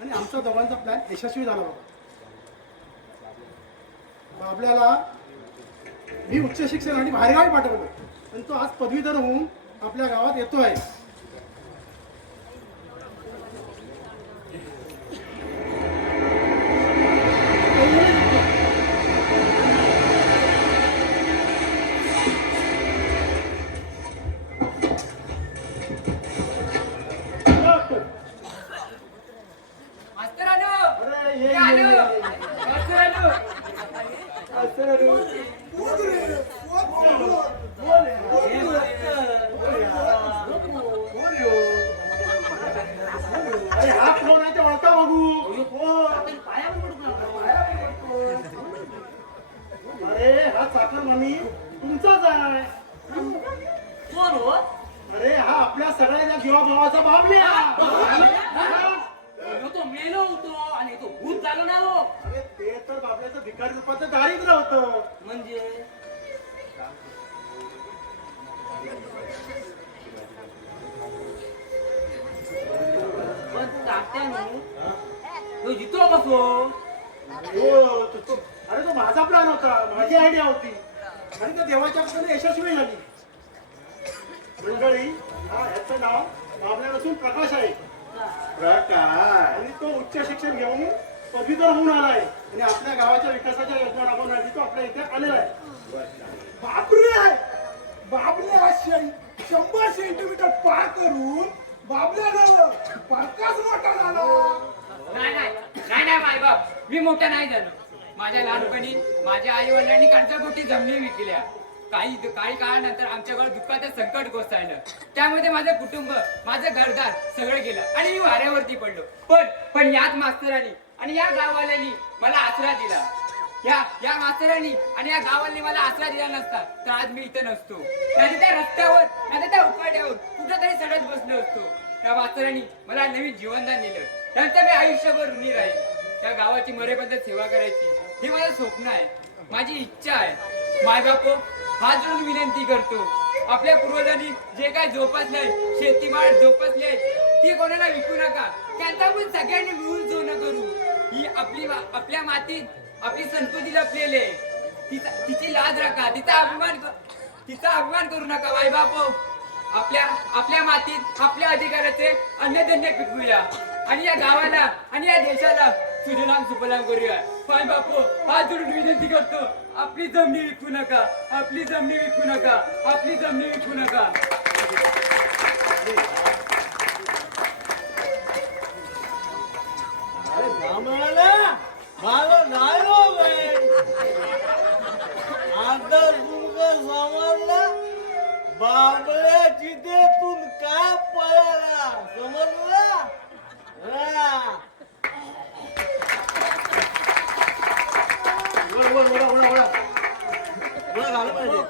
आणि आमचा दोघांचा प्लॅन यशस्वी झाला बाबा. बाबल्याला मी उच्च शिक्षणासाठी बाहेरगावी पाठवलं आणि तो आज पदवीधर होऊन आपल्या गावात येतो आहे. मास्तरानो, अरे ये, मी आलो. ये, ये. मास्तरानो. अरे हा कोण आहे ते ओळखा बघू. आपण पायावर पडू नका. अरे हा चाकर मामी तुमचाच आहे. कोण हो? अरे हा आपल्या सगळ्या जीवाभावाचा बाबल्या. अहो, तो मेलो होतो आणि तो भूत झालो ना हो. अरे ते तर बाबल्याचं भिकारी रूपाचं दारिद्र्य होतं. म्हणजे पण तात्यानो, तो जितो कसो? अरे तो माझा प्लॅन होता, माझी आयडिया होती आणि तो देवाच्या कृपेने यशस्वी झाली. मंडळी, याचं नाव बाबल्या नसून प्रकाश आहे. प्रकाश आणि तो उच्च शिक्षण घेऊन पदवीधर होऊन आलाय आणि आपल्या गावाच्या विकासाच्या योजना राबवण्यासाठी तो आपल्या इथे आलेला आहे. बापरे, बाबल्या 100 सेंटीमीटर पार करून बाबल्या झालं, प्रकाश मोठा झाला. नाही नाही नाही नाही मायबाप, मी मोठा नाही झालो. माझ्या लहानपणी माझ्या आई वडिलांनी कर्जपोटी जमिनी विकल्या. काही काळानंतर आमच्याकडे दुःखाचं संकट कोसळलं. त्यामध्ये माझं कुटुंब, माझं घरदार सगळं गेलं आणि मी वाऱ्यावरती पडलो. पण याच मास्तरांनी आणि या गाववाल्यांनी मला आसरा दिला. या मास्तरांनी आणि या गावांनी मला आसरा दिला नसता तर आज मी इथं नसतो. नाही त्या रस्त्यावर, नाही त्या उकाड्यावर कुठंतरी सडत बसलो असतो. त्या मास्तरांनी मला नवीन जीवनदान दिलं. त्यानंतर मी आयुष्यभर ऋणी राहील. त्या गावाची मरेपर्यंत सेवा करायची हे माझं स्वप्न आहे, माझी इच्छा आहे. मायबापो, हात जोडून विनंती करतो, आपल्या पूर्वजांनी जे काय जोपासलंय, शेतीमाळ जोपासले, ती कोणाला विकू नका. त्यांचा आपण सगळ्यांनी मिळून सोनं करू. ही आपल्या मातीत आपली संस्कृती लपलेली आहे. तिची लाज राखा, तिचा अभिमान करू नका. मायबापो, आपल्या मातीत आपल्या अधिकाराचे अन्नधान्य पिकवूया आणि या गावाला आणि या देशाला सुजलाम सुफलाम करूया. पाय बापू, हात जोडून विनंती करतो, आपली जमिनी विकू नका, आपली जमिनी विकू नका, आपली जमिनी विकू नका. मला नाही हो बाई. आता तुमका समजला बाबल्या चितेतून का पळाला, समजला? ओढा, ओढा, ओढा, ओढा. ओढा घाला पाहिजे.